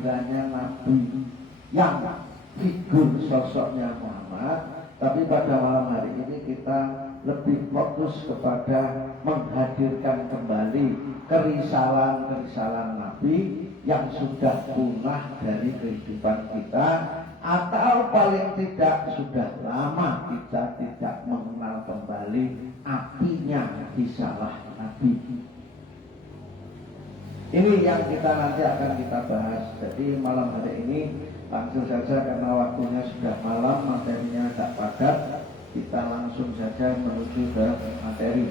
kehadirannya Nabi yang figur sosoknya Muhammad, tapi pada malam hari ini kita lebih fokus kepada menghadirkan kembali kerisalan Nabi yang sudah punah dari kehidupan kita, atau paling tidak sudah lama kita tidak mengenal kembali apinya risalah Nabi. Ini yang kita nanti akan kita bahas. Jadi malam hari ini langsung saja, karena waktunya sudah malam, materinya agak padat, kita langsung saja menuju ke materi.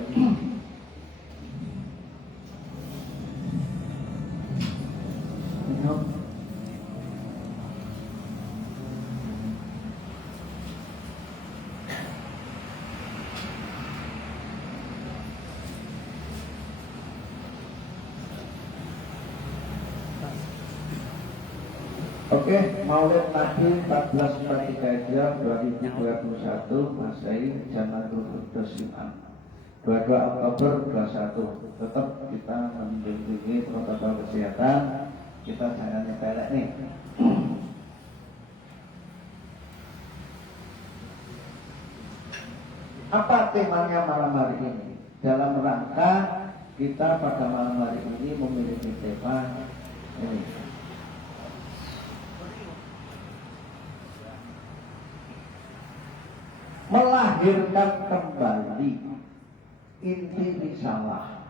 Oke, Maulid Nabi 1443 Hijriah 2021 Masehi Jamatul Qudus Iman 22 Oktober 21. Tetap kita menjunjungi protokol kesehatan, kita jangan nyepelek nih. Apa temanya malam hari ini? Dalam rangka kita pada malam hari ini memiliki tema ini, melahirkan kembali inti risalah.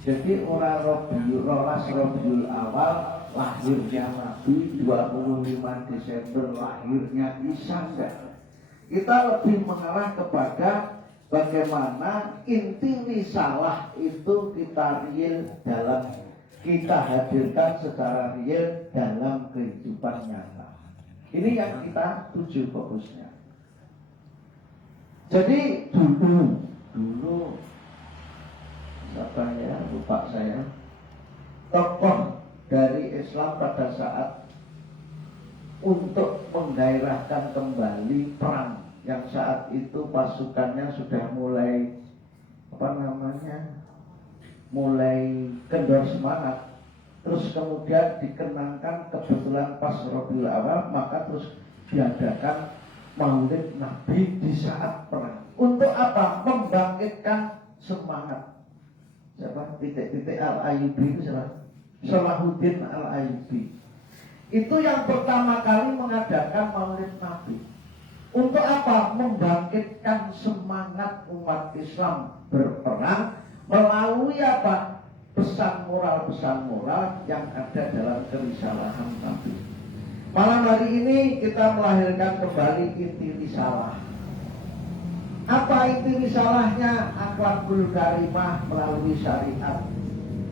Jadi orang Rabiul Awal lahirnya Nabi, 25 Desember lahirnya Isa. Kita lebih mengarah kepada bagaimana inti risalah itu kita hadirkan secara real dalam kehidupan nyata. Ini yang kita tuju fokusnya. Jadi dulu siapa ya, lupa saya, tokoh dari Islam pada saat untuk menggairahkan kembali perang yang saat itu pasukannya sudah mulai mulai kendor semangat, terus kemudian dikenangkan kebetulan pas Rabiul Awal, maka terus diadakan Maulid Nabi di saat perang. Untuk apa? Membangkitkan semangat. Siapa? Titik-titik Al-Ayyubi itu siapa? Salahuddin Al-Ayyubi. Itu yang pertama kali mengadakan Maulid Nabi. Untuk apa? Membangkitkan semangat umat Islam berperang melalui apa? Pesan moral yang ada dalam kerisalahan Nabi. Malam hari ini kita melahirkan kembali inti risalah. Apa inti risalahnya? Akhlakul karimah melalui syariat.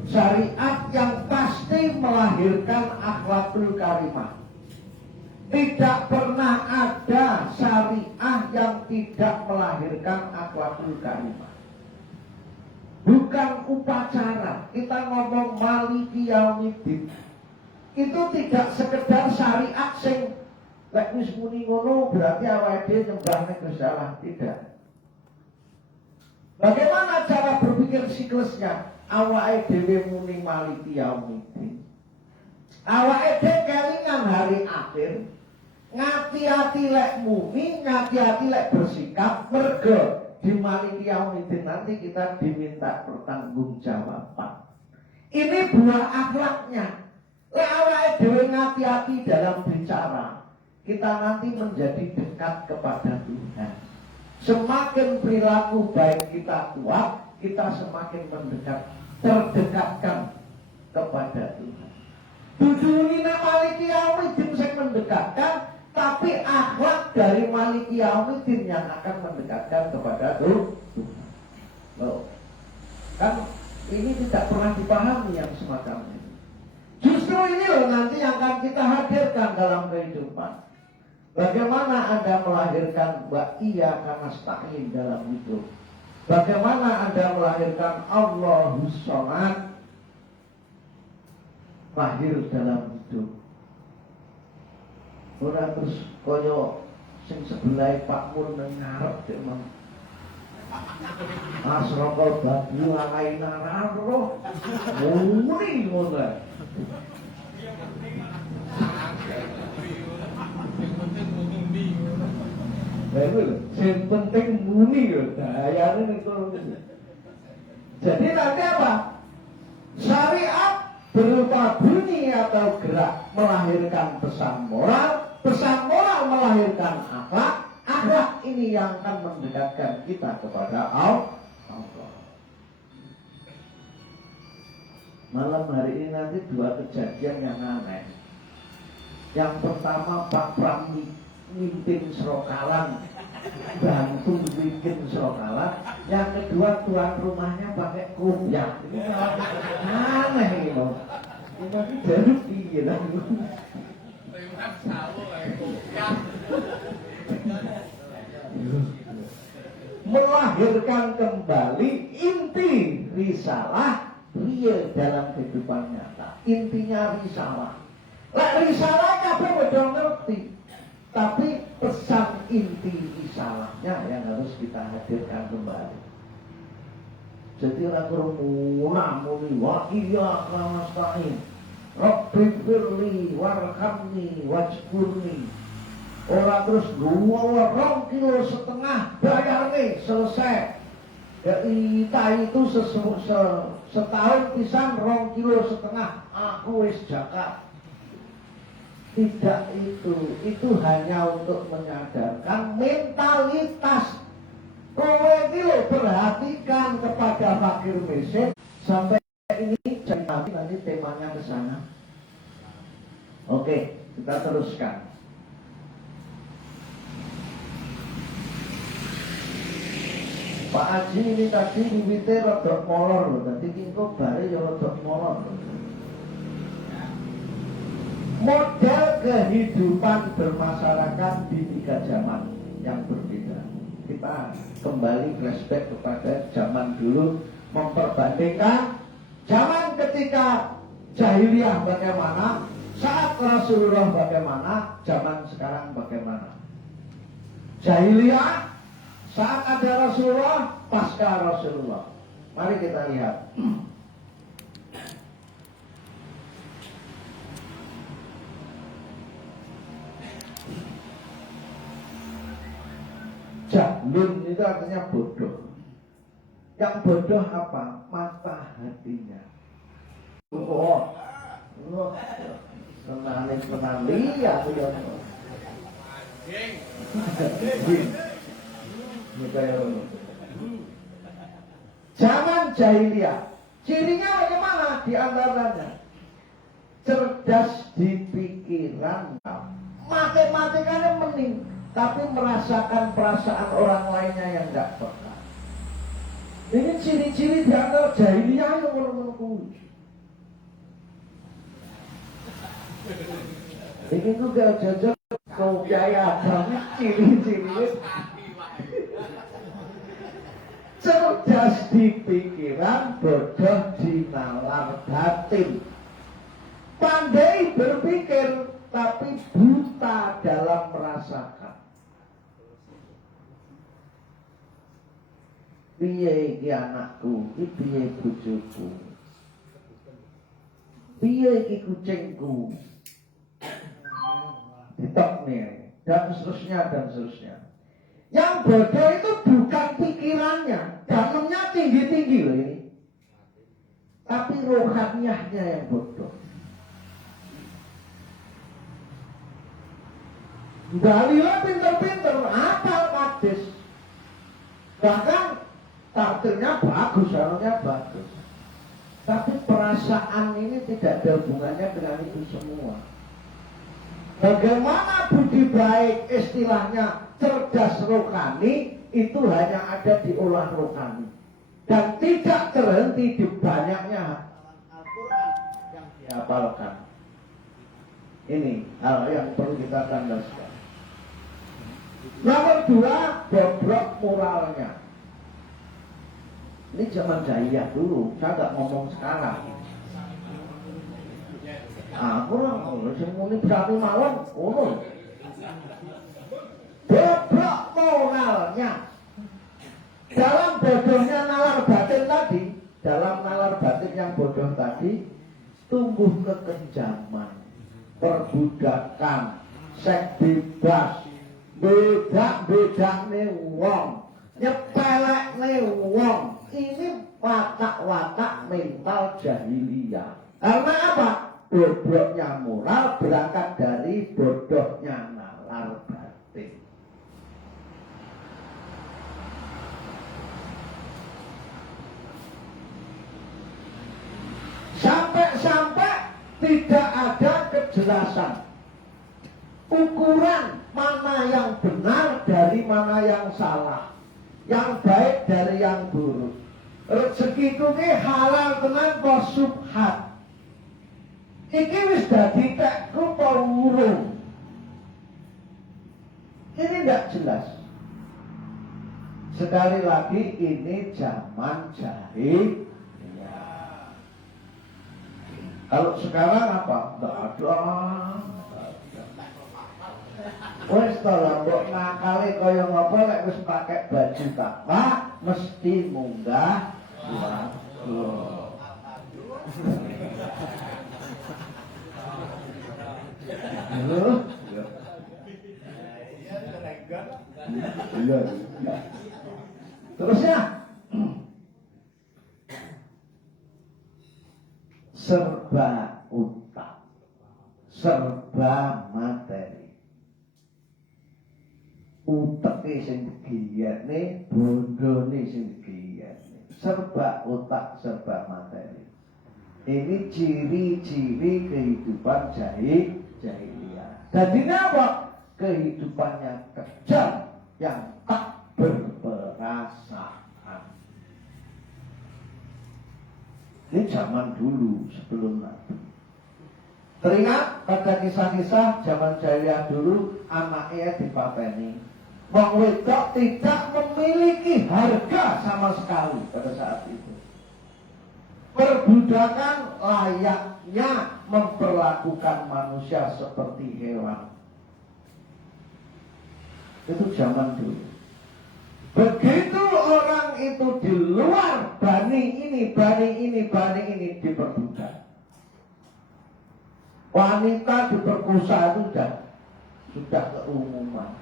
Syariat yang pasti melahirkan akhlakul karimah. Tidak pernah ada syariah yang tidak melahirkan akhlakul karimah. Bukan upacara. Kita ngomong Maliki Yaumiddin, itu tidak sekedar syariat sing lek wis muni ngono berarti awake dhewe nyembah nek Gusti Allah, tidak. Bagaimana cara berpikir siklusnya? Awake dhewe muni Maliki Yaumiddin, awake dhewe kelingan hari akhir, ngati-hati lek muni, ngati-hati lek bersikap, mergo di Maliki Yaumiddin nanti kita diminta pertanggungjawaban. Ini buah akhlaknya. Lek awake dhewe ngati-hati dalam bicara, kita nanti menjadi dekat kepada Tuhan. Semakin perilaku baik kita kuat, kita semakin terdekatkan kepada Tuhan. Tujuannya Maliki Yaumiddin sing mendekatkan, tapi akhlak dari Maliki Yaumiddin yang akan mendekatkan kepada Tuhan. Loh, kan ini tidak pernah dipahami yang semacam ini. Justru ini loh nanti yang akan kita hadirkan dalam kehidupan. Bagaimana Anda melahirkan wa iyyaka nasta'in dalam hidup? Bagaimana Anda melahirkan Allahus Shomad lahir dalam hidup? Ora terus koyo sing sebelah Pak Mun nang ngarep demam. Mas rokol babu alai nararo. Muni ngono. Yang penting muni loh, dayanya itu. Jadi nanti apa? Syariat berupa bunyi atau gerak melahirkan pesan moral melahirkan akhlak, akhlak ini yang akan mendekatkan kita kepada Allah. Malam hari ini nanti dua kejadian yang aneh. Yang pertama Pak Pram mimpin serokalan, bantu bikin serokalan. Yang kedua tuan rumahnya pakai kopiah. Ini aneh ini loh. Ini jadi pikiran. Melahirkan kembali inti risalah real dalam kehidupan nyata. Intinya risalah. Lah risalah kabeh udah ngerti. Tapi pesan inti risalahnya yang harus kita hadirkan kembali. Jadi orang kerumunan muni wa iya nasta'in. Rabbi firli warhamni wajburni. Orang terus 2,5 kilo bayar nih selesai. Kita itu setahun pisan 2,5 kilo aku wis zakat. Tidak itu hanya untuk menyadarkan mentalitas. Kowe iki lho perhatikan kepada fakir miskin sampai ini nanti temanya ke sana. Oke, kita teruskan. Pak Haji ini tadi bibitnya rodok molor loh, tadi kingko bare ya rodok molor. Model kehidupan bermasyarakat di 3 zaman yang berbeda. Kita kembali flashback kepada zaman dulu, memperbandingkan zaman ketika jahiliyah bagaimana, saat Rasulullah bagaimana, zaman sekarang bagaimana. Jahiliyah saat ada Rasulullah, pasca Rasulullah. Mari kita lihat. Jahlun itu artinya bodoh. Yang bodoh apa? Mata hatinya. Senang lihat ya. Zaman jahiliyah, cirinya bagaimana? Di antaranya cerdas di pikiran, matematikanya mending, tapi merasakan perasaan orang lainnya yang tidak peka. Ini ciri-ciri di antara jahiliyah yang menurut. Ini juga jajak kau jaya kami ciri-ciri. Cerdas di pikiran, bodoh di nalar batin. Pandai berpikir, tapi buta dalam merasakan. Piye iki anakku, iki piye bojoku, piye iki kucingku, ditok nih, dan seterusnya. Yang bodoh itu bukan pikirannya, dalamnya tinggi-tinggi loh ini, tapi rohaniahnya yang bodoh. Dalilnya pinter-pinter, apa hadis, bahkan takdirnya bagus, harusnya bagus, tapi perasaan ini tidak ada hubungannya dengan itu semua. Bagaimana budi baik, istilahnya cerdas rohani, itu hanya ada di olah rohani dan tidak terhenti di banyaknya Al-Quran yang dihafalkan. Ini hal yang perlu kita tandaskan. Nomor 2, bobrok moralnya. Ini zaman jahiliyah dulu, saya nggak ngomong sekarang. Kurang, semuanya berarti mawon, bobrok moralnya. Dalam bodohnya nalar batin tadi, dalam nalar batin yang bodoh tadi, tumbuh kekejaman. perbudakan, seks bebas, beda-bedane wong, nyepelekne wong. Ini watak-watak mental jahiliyah. Karena apa? Bodohnya moral berangkat dari bodohnya nalar batin. Sampai-sampai tidak ada kejelasan ukuran mana yang benar dari mana yang salah, yang baik dari yang buruk. Rezeki itu halal tenan kok subhat. Iki wis dadi tekku apa urung? Ini tidak jelas. Sekali lagi ini zaman jahil. Kalau sekarang apa? Tidak ada. Wes to lah mbok nakale kaya ngapa lek wis pakai baju Ka'bah mesti munggah swarga. Iya. Terusnya serba utang, serba materi. Uteke sing digiyane, bondone sing digiyane. Serba otak, serba materi. Ini ciri-ciri kehidupan jahiliyah. Jadi apa? Kehidupannya kejam yang tak berperasaan. Ini zaman dulu sebelum Nabi. Teringat pada kisah-kisah zaman jahiliyah dulu, anaknya dipateni. Wong wedok tidak memiliki harga sama sekali pada saat itu. Perbudakan layaknya memperlakukan manusia seperti hewan. Itu zaman dulu. Begitu orang itu di luar bani ini diperbudak. Wanita diperkosa itu sudah keumuman.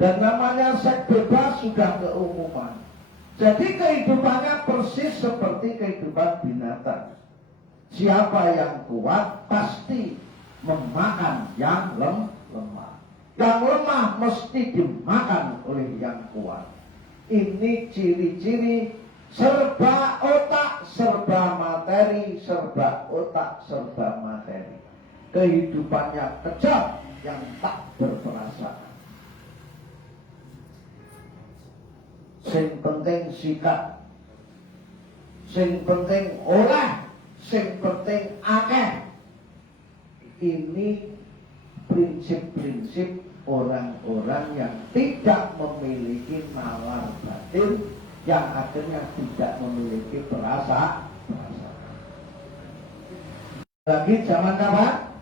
Dan namanya seks bebas sudah keumuman. Jadi kehidupannya persis seperti kehidupan binatang. Siapa yang kuat pasti memakan yang lemah. Yang lemah mesti dimakan oleh yang kuat. Ini ciri-ciri serba otak, serba materi, serba otak, serba materi. Kehidupannya kejam yang tak berperasaan. Sing penting sikap, sing penting oleh, sing penting akeh. Ini prinsip-prinsip orang-orang yang tidak memiliki nalar batin, yang akhirnya tidak memiliki perasaan. Lagi zaman kapan?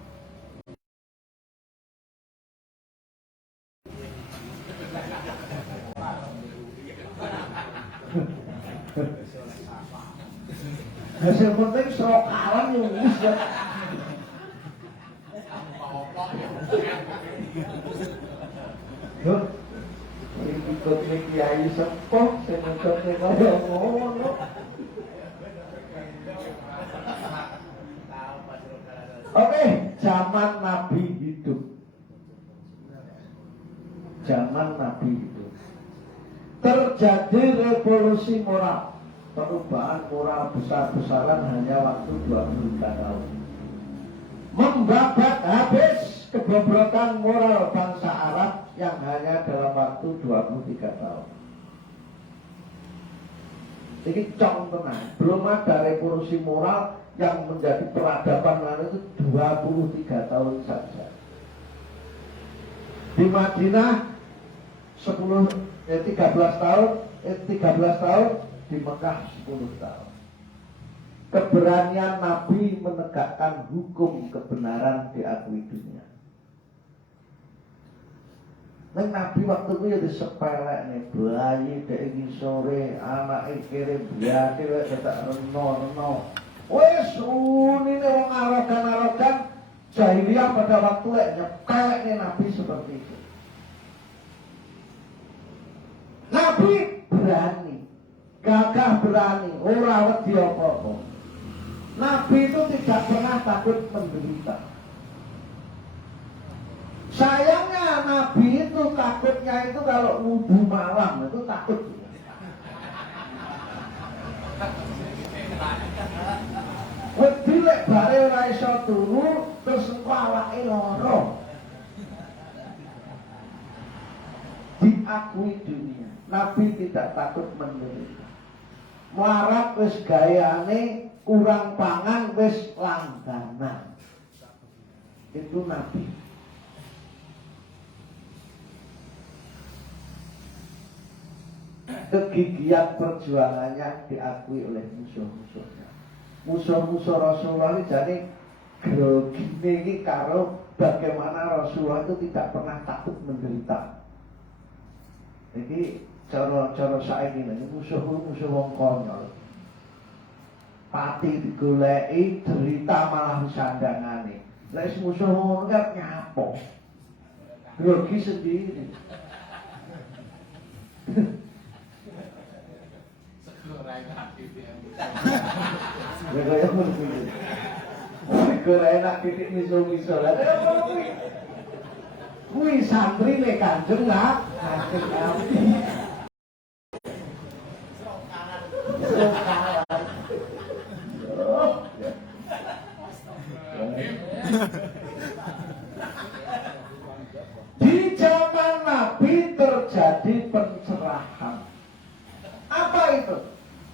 Hasil penting serokalan yang bisa. Loh, ikut kiai sepuh, saya ikutnya kaya ngono. Oke, zaman Nabi hidup. Zaman Nabi hidup. Terjadi revolusi moral. Perubahan moral besar-besaran hanya waktu 23 tahun. Membabat habis kebobrokan moral bangsa Arab yang hanya dalam waktu 23 tahun. Ini contoh, belum ada revolusi moral yang menjadi peradaban lain itu 23 tahun saja. Di Madinah 13 tahun, di Mekah 10 tahun. Keberanian Nabi menegakkan hukum kebenaran diakui dunia. Neng Nabi waktu itu ya disepelek nih, bayi dek sore, anak kirim biati tak reno. Wes ini wong arogan jahiliyah pada waktu nyepeleknya Nabi seperti itu. Nabi berani, gagah berani, ora wedi apa-apa. Nabi itu tidak pernah takut menderita. Sayangnya Nabi itu takutnya itu kalau wudu malam itu takut. Wedi lek bare ora iso turu terus engko awake lara. Diakui dunia, Nabi tidak takut menderita. Melarat wis gayane kurang pangan wis langganan. Itu Nabi. Kegigihan perjuangannya diakui oleh musuh-musuhnya. Musuh-musuh Rasulullah ini jadi grogine iki karo bagaimana Rasulullah itu tidak pernah takut menderita. Jadi cara saiki ini musuh wong konyol. Pati digoleki, derita malah sandangane. Lek musuh ngono kan nyapo. Grogi sendiri. Gak enak titik. Gak enak titik miso-miso lah. Kuwi santri nek Kanjeng lah, Kanjeng Nabi. Di zaman Nabi terjadi pencerahan. Apa itu?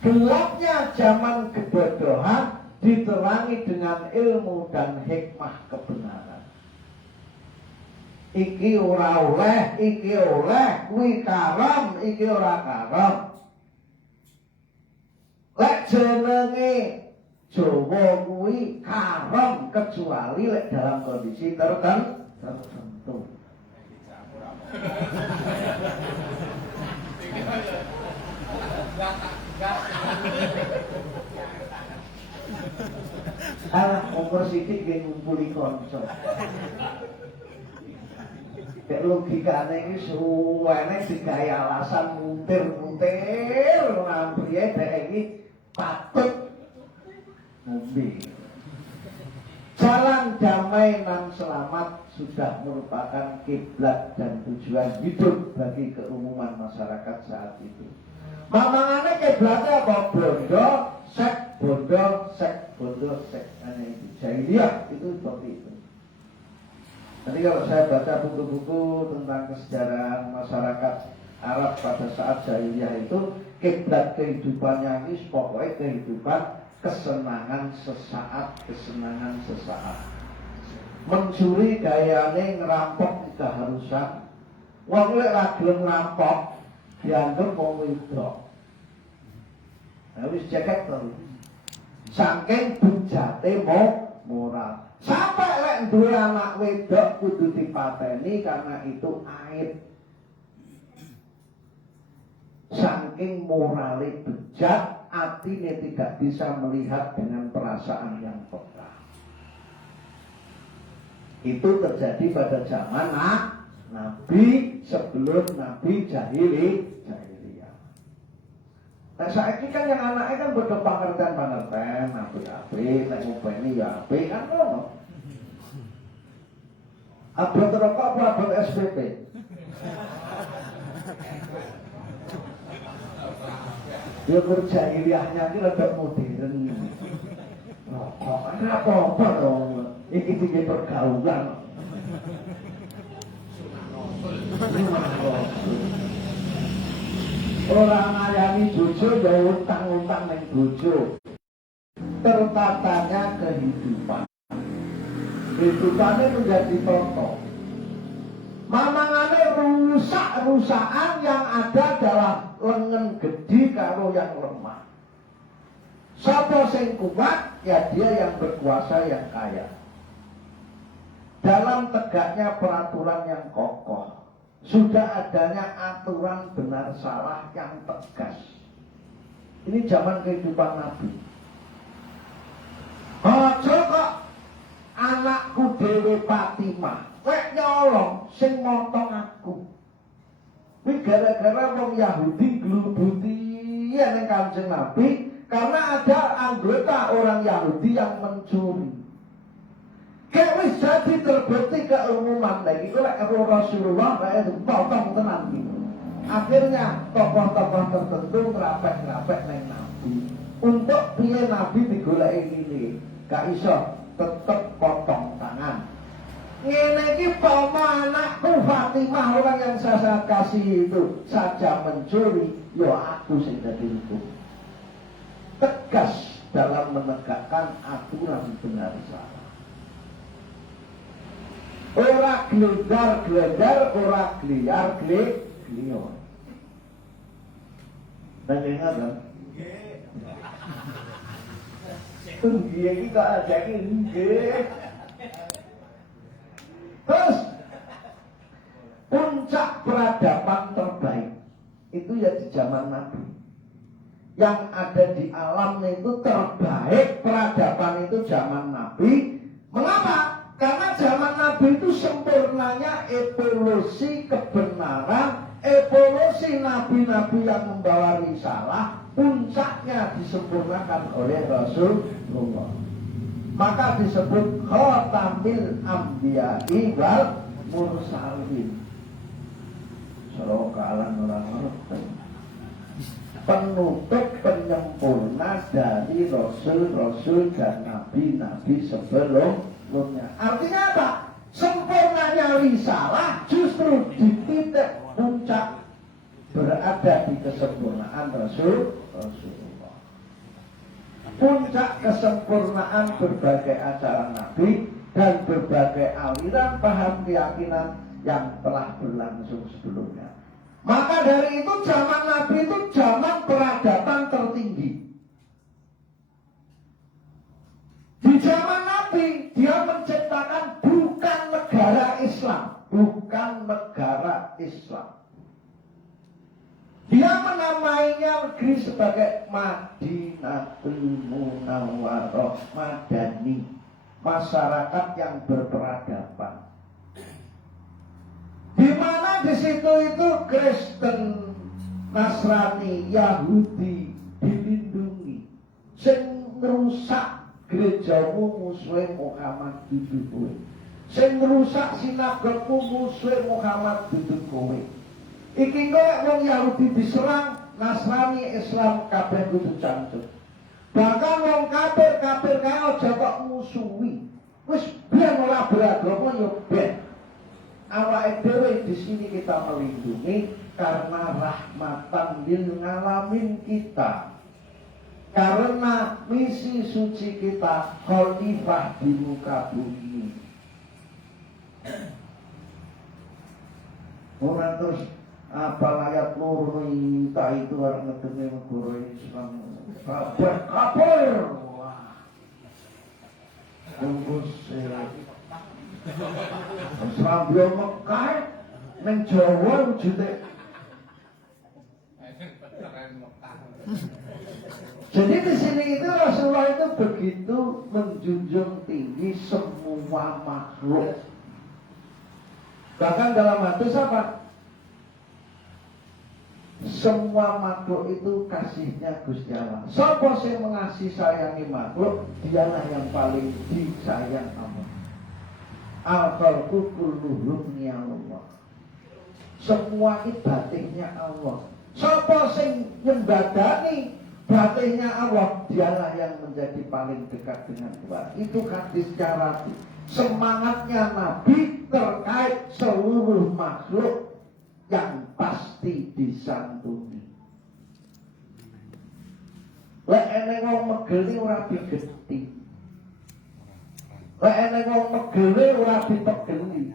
Gelapnya zaman kebodohan diterangi dengan ilmu dan hikmah kebenaran. Iki ora oleh, iki oleh, kuwi karam, iki ora karam. Lek jenenge Jawa kuwi karam kecuali lek dalam kondisi tertentu. Alah umur sidik dia ngumpuli konsol. Kayak logikanya ini suwene digaya alasan muntir-muntir orang pria ini patut ngombe. Jalan damai dan selamat sudah merupakan kiblat dan tujuan hidup bagi keumuman masyarakat saat itu. Mamangane kiblatnya apa? Bondo, sek, hanya itu. Jahiliyah itu seperti itu. Nanti kalau saya baca buku-buku tentang kesejarahan masyarakat Arab pada saat jahiliyah itu, kiblat kehidupannya ini pokoknya kehidupan kesenangan sesaat. Mencuri gayane ngerampok keharusan. Wong lek ra gelem ngerampok dianggap wong wedok. Nah wis jaket to. Saking bujate moral. Sampai lek duwe anak wedok kudu dipateni karena itu aib. Saking morale bejat, atine tidak bisa melihat dengan perasaan yang peka. Itu terjadi pada zaman Nabi sebelum Nabi jahiliyah. Nah saiki kan yang anaknya kan bodoh pangerten, api, nek ngopeni ya api kan ngono. Abot rokok apa abot SPP? Ya berjahiliyahnya ini rada modern. Rokok kan apa-apa dong. Iki tinggi pergaulan. Orang ngayani bojo ya utang-utang ning bojo. Tertatanya kehidupan. Kehidupannya menjadi contoh. Mamangane rusak-rusakan yang ada adalah lengan gede karo yang lemah. Sapa sing kuat ya dia yang berkuasa yang kaya. Dalam tegaknya peraturan yang kokoh, sudah adanya aturan benar salah yang tegas. Ini zaman kehidupan Nabi. Ojo kok anakku dhewe Fatimah lek nyolong sing motong aku. Ini gara-gara wong Yahudi glubuti ning Kanjeng Nabi karena ada anggota orang Yahudi yang mencuri. Kayak wis jadi terbukti keumuman lagi itu lek Rasulullah kayak potong tenan gitu. Akhirnya tokoh-tokoh tertentu ngerapek-ngerapek neng Nabi. Untuk piye Nabi digoleki ini, gak iso tetep potong tangan. Ngene iki pama anakku Fatimah orang yang saya kasih itu saja mencuri, yo aku sing dadi hukum. Tegas dalam menegakkan aturan benar salah. Ora glendar, ora gliar. Dan ingat kan? Dia ini kok ada ini. Terus puncak peradaban terbaik itu ya di zaman Nabi. Yang ada di alam itu terbaik peradaban itu zaman Nabi. Mengapa? Karena zaman Nabi itu sempurnanya evolusi kebenaran, evolusi nabi-nabi yang membawa risalah, puncaknya disempurnakan oleh Rasulullah. Maka disebut khatamil anbiya'i wal mursalin. Serokalan orang-orang penutup penyempurna dari rasul-rasul dan nabi-nabi sebelumnya. Artinya apa? Sempurnanya risalah justru di titik puncak berada di kesempurnaan Rasulullah. Puncak kesempurnaan berbagai ajaran Nabi dan berbagai aliran paham keyakinan yang telah berlangsung sebelumnya. Maka dari itu zaman Nabi itu zaman peradaban tertinggi. Di zaman Nabi dia menciptakan bukan negara Islam. Dia menamainya negeri sebagai Madinatul Munawwarah, Madani, masyarakat yang berperadaban. Di mana di situ itu Kristen, Nasrani, Yahudi dilindungi. Sing merusak gerejamu musuh Muhammad duduk kowe. Sing merusak sinagogmu musuh Muhammad duduk kowe. Iki kok wong Yahudi diserang, Nasrani, Islam kabeh kudu cancuk. Bahkan wong kafir kae aja kok musuhi. Wis ben ora beragama yo ben. Awake dhewe di sini kita melindungi karena rahmatan lil alamin kita. Karena misi suci kita khalifah di muka bumi. Orang terus apa layat murni tak itu orang ngedemi negara Islam kabur. Wah. Tunggus Islam dia Mekah neng Jawa wujude. Jadi di sini itu Rasulullah itu begitu menjunjung tinggi semua makhluk. Bahkan dalam hadis apa? Semua makhluk itu kasihnya Gusti Allah. Siapa yang mengasihi sayangi makhluk, dialah yang paling disayang Allah. Al-Khalqu kulluhum Allah. Semua itu batinnya Allah. Siapa yang nyembadani batinnya Allah, dialah yang menjadi paling dekat dengan Tuhan. Itu hadisnya Nabi. Semangatnya Nabi terkait seluruh makhluk yang pasti disantuni. Lek ene wong megeli ora digeti. Lek ene wong megeli ora dipegeli.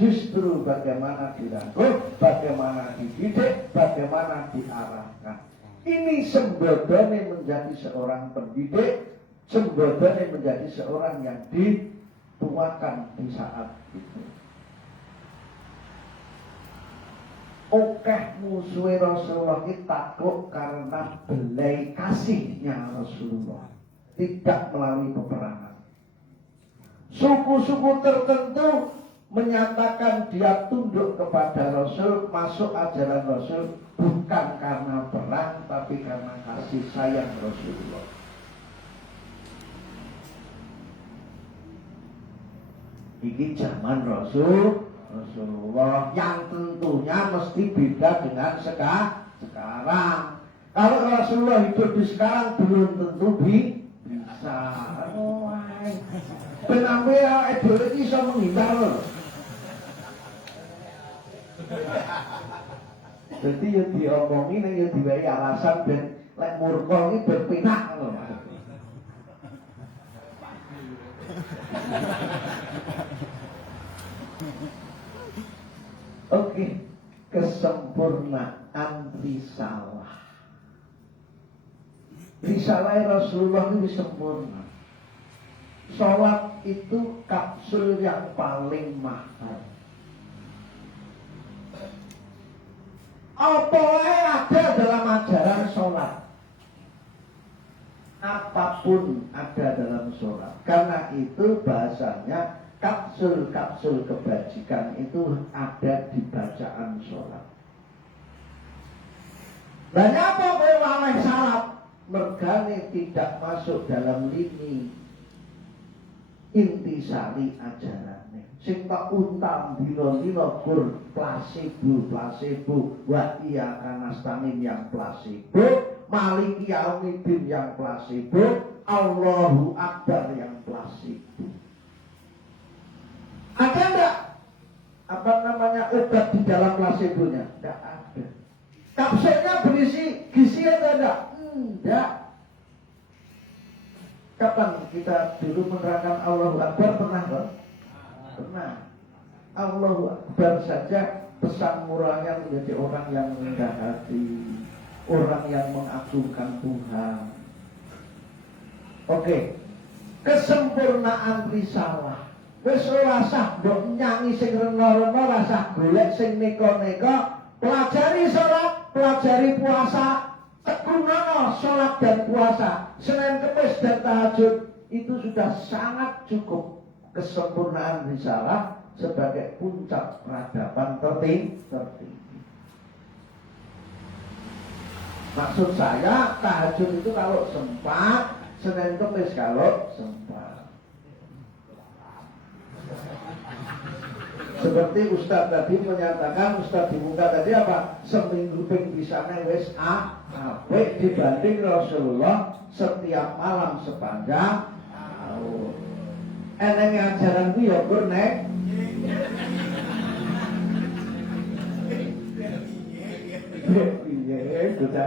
Justru bagaimana dirangkul, bagaimana dididik, bagaimana diarahkan. Ini sembodone menjadi seorang pendidik, sembodone menjadi seorang yang dituakan di saat itu. Okeh musuh Rasulullah itu takut karena belai kasihnya Rasulullah, tidak melalui peperangan. Suku-suku tertentu menyatakan dia tunduk kepada Rasul, masuk ajaran Rasul bukan karena perang, tapi karena kasih sayang Rasulullah. Ini zaman Rasulullah yang tentunya mesti beda dengan sekarang. Kalau Rasulullah hidup di sekarang belum tentu bisa. Kenapa ya edole iki iso menghindar lho. Jadi ya diomongi nek ya diwai alasan ben lek murka iki ben penak lho. Oke, kesempurnaan risalah. Risalah Rasulullah itu sempurna. Sholat itu kapsul yang paling mahal. Apa yang ada dalam ajaran sholat? Apapun ada dalam sholat. Karena itu bahasanya kapsul-kapsul kebajikan itu ada di bacaan sholat. Dan apa yang salat? Mergane tidak masuk dalam lini intisari ajarane. Sing tak untam dina-dina gur placebo wa iya kanastamin yang placebo, maliki yaumiddin yang placebo, Allahu Akbar yang placebo. Ada enggak apa namanya obat di dalam placebonya? Enggak ada. Kapsulnya berisi gizi atau enggak? Enggak. Kapan kita dulu menerangkan Allahu Akbar pernah kan? Pernah. Allahu Akbar saja pesan muralnya menjadi orang yang rendah hati, orang yang mengagungkan Tuhan. Oke. Kesempurnaan risalah. Wis ora sah mbok nyanyi sing rena-rena, ora sah golek sing neka-neka, pelajari salat, pelajari puasa, tekunono salat dan puasa, Senin Kemis dan tahajud, itu sudah sangat cukup kesempurnaan risalah sebagai puncak peradaban tertinggi. Maksud saya tahajud itu kalau sempat, Senin Kemis kalau sempat. Seperti Ustadz tadi menyatakan, Ustadz di muka tadi apa? Seminggu ping bisane wis apik dibanding Rasulullah setiap malam sepanjang tahun. Eneng ajaran ku ya gur nek. Piye bocah.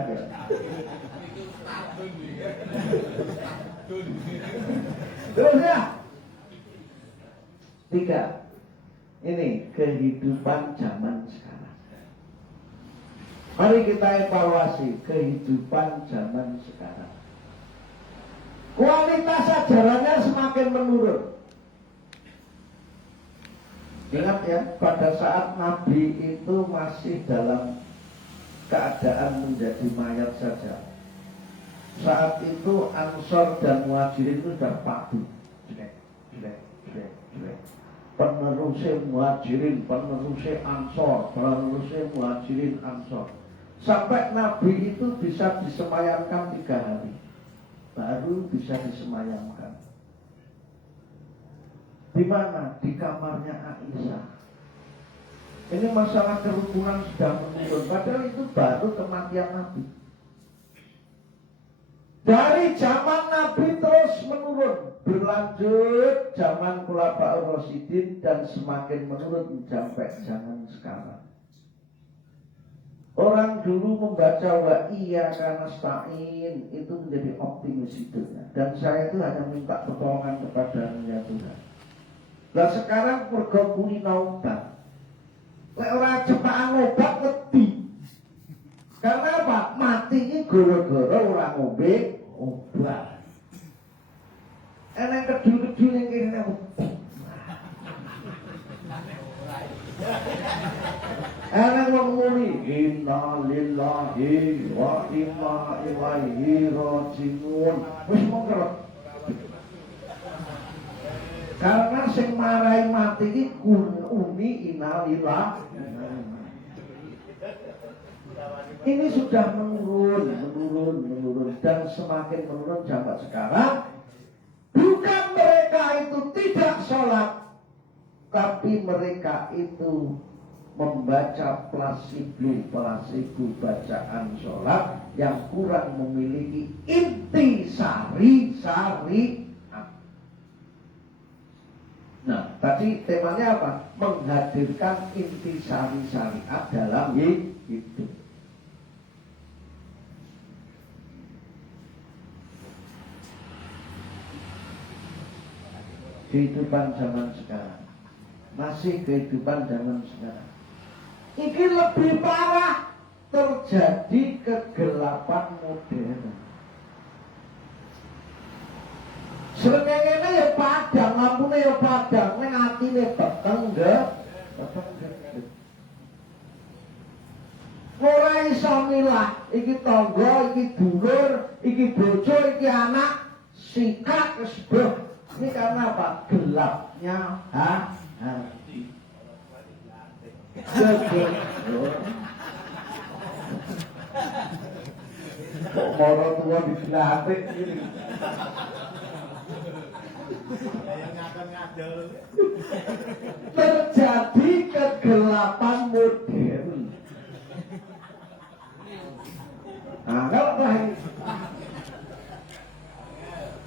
Terus ya. 3. Ini kehidupan zaman sekarang. Mari kita evaluasi kehidupan zaman sekarang. Kualitas ajarannya semakin menurun. Ingat ya, pada saat Nabi itu masih dalam keadaan menjadi mayat saja. Saat itu Ansor dan Muhajirin itu sudah padu. Penerusnya Muhajirin, penerusnya Ansor, penerusnya Muhajirin Ansor. Sampai Nabi itu bisa disemayamkan 3 hari, baru bisa disemayamkan. Di mana? Di kamarnya Aisyah. Ini masalah kerukunan sudah menurun. Padahal itu baru kematian Nabi. Dari zaman Nabi terus menurun, berlanjut zaman Khulafaur Rasyidin dan semakin menurun sampai zaman sekarang. Orang dulu membaca wa iyyaka nasta'in itu menjadi optimis hidupnya. Dan saya itu hanya minta pertolongan kepada ya Tuhan. Nah sekarang mergo kulina obat. Lek ora cepaan obat wedi. Karena apa? Mati ini gara-gara ora ngombe obat. Enak kedul-kedul yang kira enak wong muni inna lillahi wa inna ilaihi raji'un. Wis monggo. Karena sing marai mati iki uni innalillah. Ini sudah menurun dan semakin menurun sampai sekarang. Bukan mereka itu tidak sholat, tapi mereka itu membaca plasibu bacaan sholat yang kurang memiliki inti syariat. Nah, tadi temanya apa? Menghadirkan inti syariat dalam hidup. Kehidupan zaman sekarang, masih kehidupan zaman sekarang. Ini lebih parah, terjadi kegelapan modern. Srengenge ya padang, lampune ya padang, ning atine peteng nggih. Ora iso milah, iki tangga, iki dulur, iki bojo, iki anak, sikat wis blek. Ini karena apa? Gelapnya hati. Kok orang tua dilantik ini? Terjadi kegelapan modern. Nah, kalau lain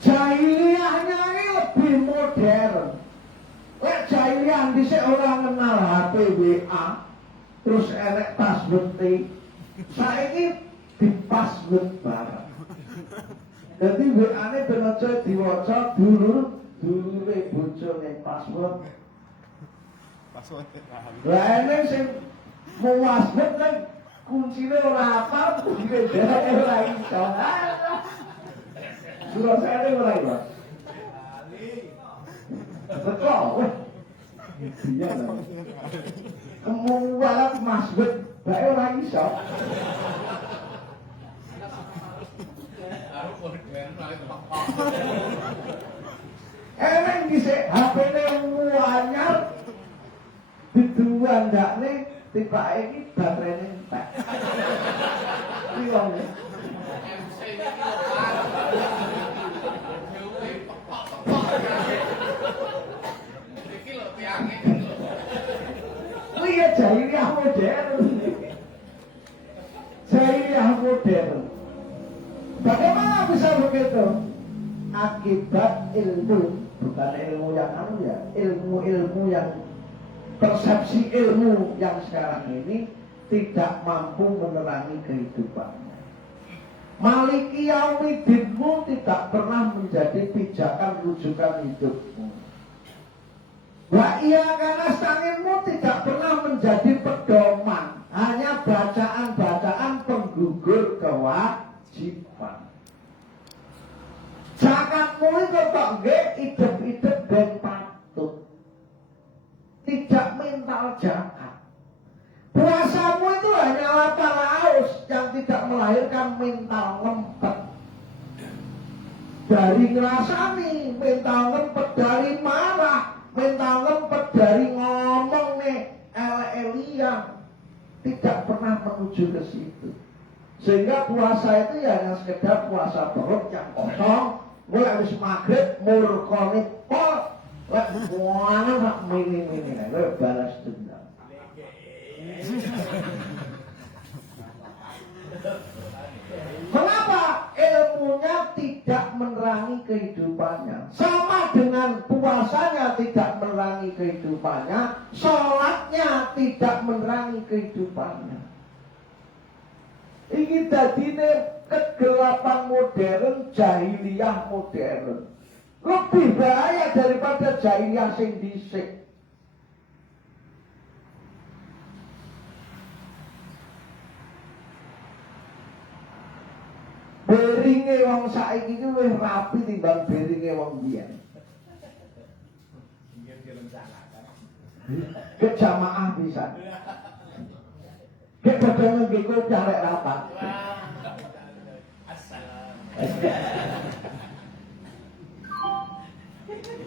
jahiliyahnya ini lebih modern. Lek jahiliyah dhisik orang kenal HP WA, terus enek password. Saiki di password barang. Jadi WA-ne ben aja diwaca dulure bojone password. Lah enek sing mau password kan kuncine ora apa, kuncine dhewe ora iso. Surat saya ini mulai Mas. Betul. Iya dong. Kemudian masbet, bae ora iso. Emang dhisik HP-ne anyar diduandakne tibake iki baterene entek. Iki wong iya jahiliyah modern. Jahiliyah modern. Bagaimana bisa begitu? Akibat ilmu, bukan ilmu yang ya, ilmu yang persepsi ilmu yang sekarang ini tidak mampu menerangi kehidupannya. Maliki yaumidinmu tidak pernah menjadi pijakan rujukan hidupmu. Wa iya karena sanginmu tidak pernah menjadi pedoman, hanya bacaan-bacaan penggugur kewajiban. Zakatmu itu kok nggih idep-idep ben patut, tidak mental zakat. Puasamu itu hanya lapar haus yang tidak melahirkan mental lempet. Dari ngerasani mental lempet, dari marah mental lempet, dari ngomong nih el-elian, tidak pernah menuju ke situ. Sehingga puasa itu ya hanya sekedar puasa perut yang kosong. Mulai habis maghrib murkonit pol, lek muana sak mini-mini, lek balas dendam. Kenapa? Ilmunya tidak menerangi kehidupannya. Sama dengan puasanya tidak menerangi kehidupannya, sholatnya tidak menerangi kehidupannya. Ini dadine kegelapan modern, jahiliyah modern. Lebih bahaya daripada jahiliyah sing dhisik. Beringe wong saiki iki luwih rapi timbang beringe wong biyen. Kejamaah pisan. Kek padha nggo kopiah rek rapat.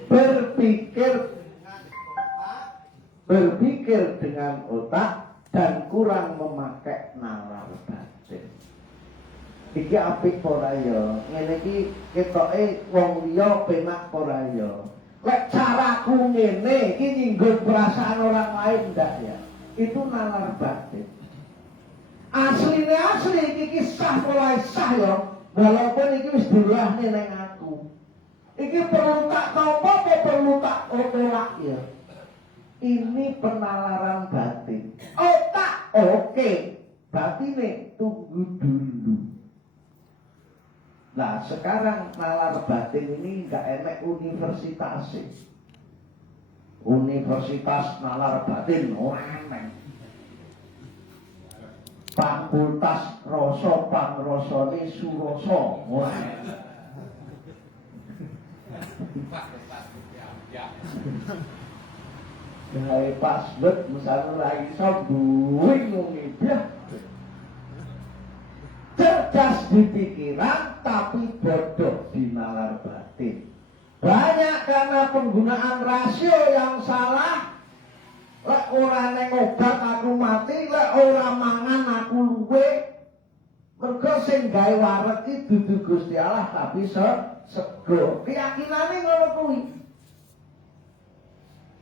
Berpikir berpikir dengan otak dan kurang memakai nalar batin. Iki apik ora ya? Ngene iki ketoke wong liya penak ora ya? Lek caraku ngene iki nyinggung perasaan orang lain ndak ya? Itu nalar batin. Aslinya asli iki sah mulai sah ya, walaupun iki wis durahne ning aku. Iki perlu tak tampa apa perlu tak tolak ya? Ini penalaran batin. Otak oke, batine tunggu dulu. Nah sekarang nalar batin ini nggak enak universitas sih. Universitas nalar batin orang enak. Fakultas rasa pangrasane surasa orang enak. Gawe password misalnya lagi sabuing ngiblah. Cerdas di pikiran tapi bodoh di nalar batin. Banyak karena penggunaan rasio yang salah. Lek ora neng obat aku mati, lek ora mangan aku luwe. Mergo sing gawe wareg iki dudu Gusti Allah tapi sego. Keyakinane ngono kuwi.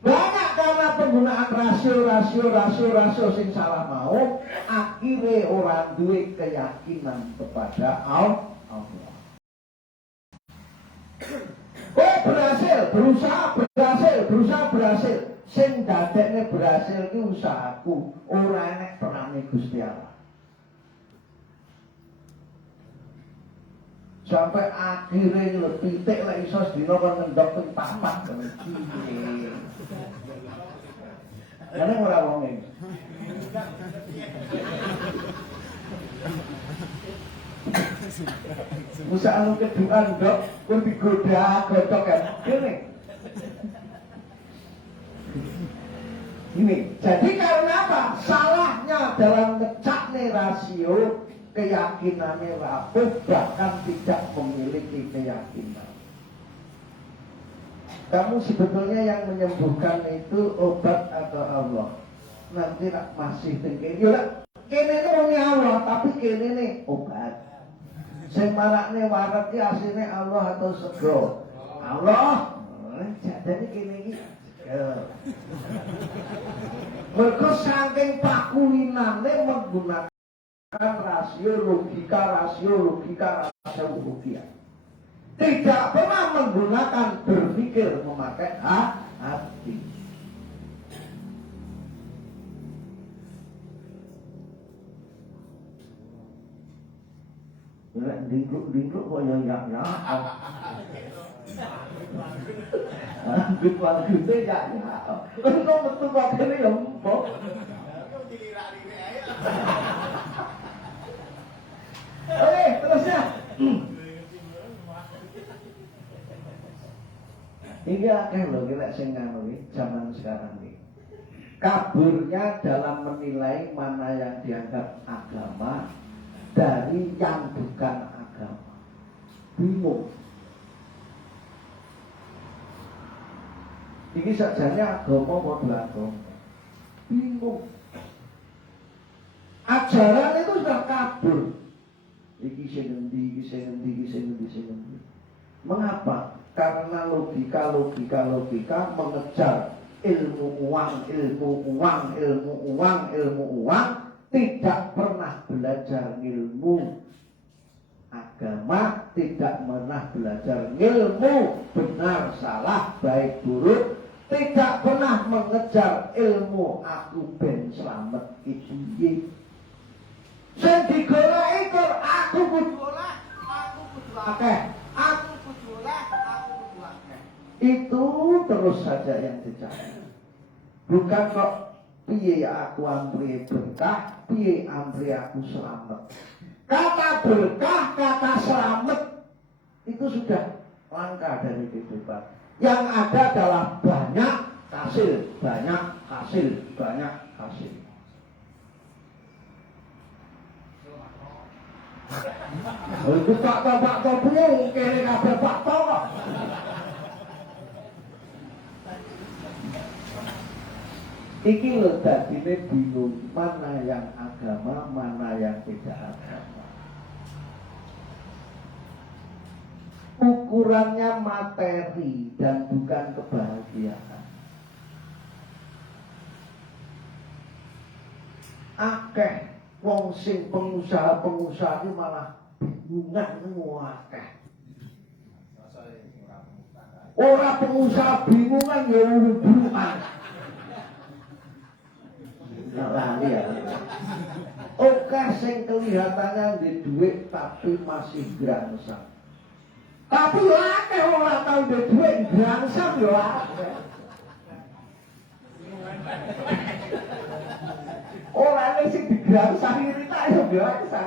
Banyak karena penggunaan rasio sing salah mau, akhirnya orang duwe keyakinan kepada Allah. Oh berhasil. Sing dadekne berhasil ki usahaku, ora enek perane Gusti Allah. Sampai akhirnya pitik lek iso sedina kon ngendhok ping 4 kene iki. Karena ora wong iki. Musa anu keduan dok, pun digoda godok kan. Ini. Jadi karena apa? Salahnya dalam ngecakne rasio, keyakinannya rapuh, bahkan tidak memiliki keyakinan. Kamu sebetulnya yang menyembuhkan itu obat atau Allah? Nanti masih tinggi. Yolah, kene ini Allah, tapi kene ini obat. Sing marakne waret ki asline Allah atau sego? Allah. Jadi kene iki mergo saking pakulinane menggunakan rasio logika. Tidak pernah menggunakan berpikir memakai hati. Lingkup kaya ya. Lingkup gede ya. Kok metu pakene ya mbok. Oke, terusnya. Ini akeh lho kira sing ngono iki zaman sekarang iki. Kaburnya dalam menilai mana yang dianggap agama dari yang bukan agama. Bingung. Ini sajane agama padha agama. Bingung. Ajaran itu sudah kabur. Iki sing endi. Mengapa? Karena logika mengejar ilmu uang, tidak pernah belajar ilmu agama, tidak pernah belajar ilmu benar salah baik buruk, tidak pernah mengejar ilmu aku ben slamet iki piye. Sing digoleki kok aku kudu oleh, aku kudu akeh, aku kudu oleh, aku kudu akeh. Itu terus saja yang dicari. Bukan kok piye aku ampri berkah, piye ampri aku selamat. Kata berkah, kata selamat itu sudah langka dari kehidupan. Yang ada adalah banyak hasil. Oh, itu Pak Bung, kene kabeh Pak kok. Iki lho dadine bingung mana yang agama, mana yang tidak agama. Ukurannya materi dan bukan kebahagiaan. Akeh wong sing pengusaha-pengusaha iki malah bingungan akeh. Ora pengusaha bingungan ya hubungan. Lali ya. Oke sing kelihatannya di duit tapi masih grangsang. Tapi akeh ora tau di duit grangsang yo akeh. Ora sing digrangsang iki tak yo biasa.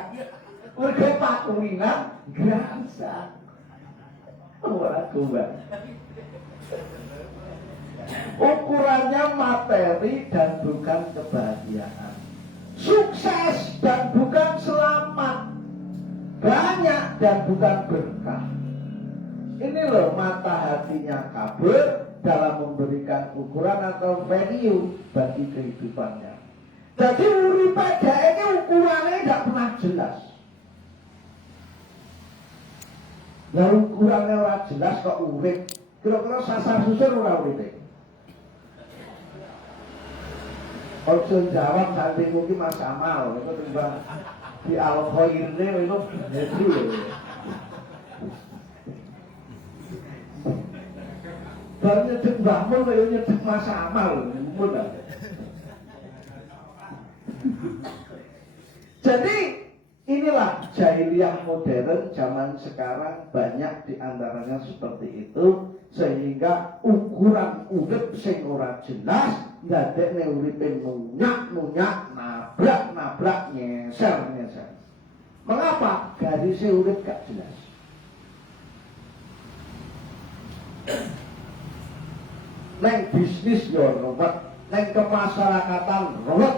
Mergo pakulinan grangsang. Ora kuat. Ukurannya materi dan bukan kebahagiaan. Sukses dan bukan selamat. Banyak dan bukan berkah. Ini loh mata hatinya kabur dalam memberikan ukuran atau value bagi kehidupannya. Jadi uripe dhek ukurannya tidak pernah jelas. Lah ukurannya ora jelas kok urip. Kira-kira sasar susur ora urip. Ojo jawab santai mungkin Mas Amal itu timbang di Al-Khairnya itu jadi baru nyedek mbahmu itu nyedek Mas Amal jadi inilah jahiliyah modern zaman sekarang banyak diantaranya seperti itu sehingga ukuran urip sing ora jelas ndadekne uripe nunyak nabrak nyeser. Mengapa? Garisnya urip gak jelas. Neng bisnis yo ruwet, neng kemasyarakatan ruwet,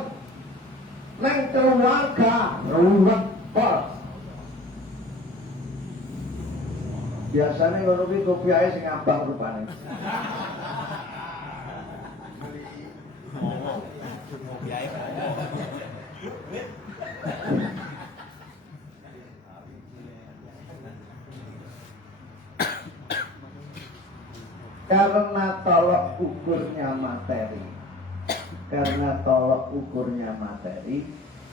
neng keluarga ruwet pol. Biasanya ngono kuwi kopi ae sing abang rupane. Karena tolok ukurnya materi. Karena tolok ukurnya materi,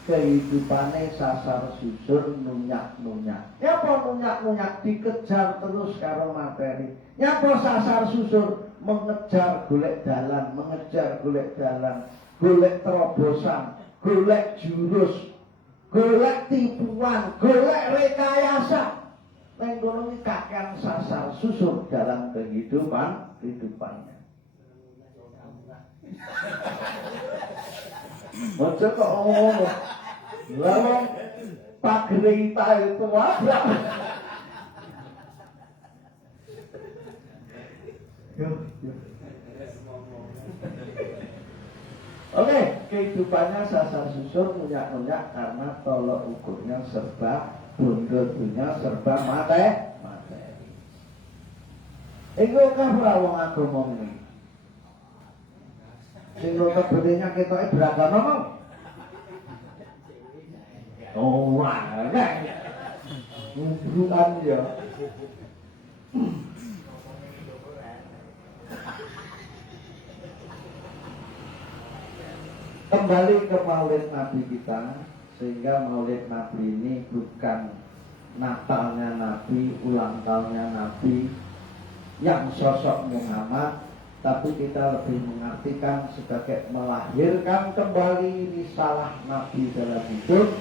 kehidupannya sasar susur nunyak-nunyak. Nyapa nunyak-nunyak dikejar terus karo materi. Nyapa sasar susur mengejar golek dalan, golek terobosan, golek jurus, golek tipuan, golek rekayasa. Ekonomi kakang sasar susur dalam kehidupannya. Macam kok ngomong, lalu Pak Gerita itu apa? Oke, kehidupannya sasar susur nunyak-nunyak karena tolok ukurnya serba bundunya serba materi. Iku kan ora wong agama ngene. Sing notabene ketoke beragama mau. Oh, wah, bukan ya. Kembali ke Maulid Nabi kita. Sehingga Maulid Nabi ini bukan Natalnya Nabi, ulang tahunnya Nabi yang sosok Muhammad, tapi kita lebih mengartikan sebagai melahirkan kembali risalah Nabi dalam hidup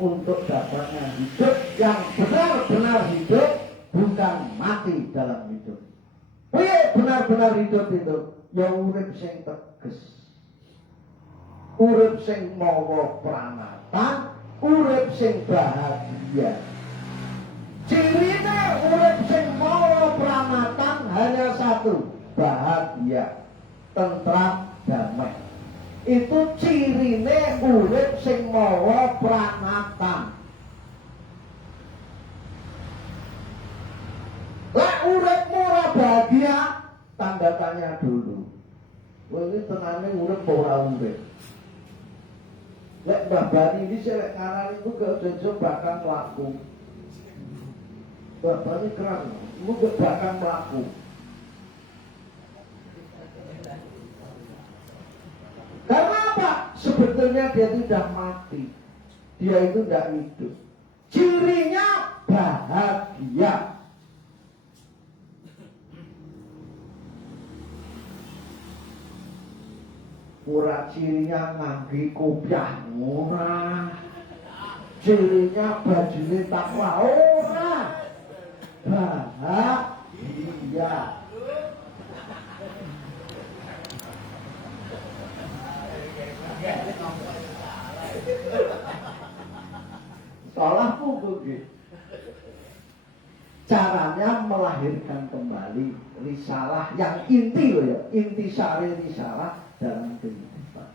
untuk dapatnya hidup yang benar-benar hidup, bukan mati dalam hidup. Benar-benar hidup itu yang urip sing teges, urip sing mawa pranatan, urip sing bahagia. Cirine urip sing mawa pranatan hanya satu, bahagia, tentram, damai. Itu cirine urip sing mawa pranatan. Lah uripmu ora bahagia, tanda tanya dulu. Kowe iki tenane urip apa ora urip. Lek Mbah Bani iki lek ngarani ku kejojo bakal mlaku. Mbah Bani keren, ku bakal mlaku. Karena apa? Sebetulnya dia tidak mati. Dia itu tidak hidup. Cirinya bahagia. Ora cirinya ngangge kopiah ora. Cirinya bajune takwa ora. Bahagia. Salahku begitu. Caranya melahirkan kembali risalah yang inti loh ya, inti sari risalah dalam kehidupan.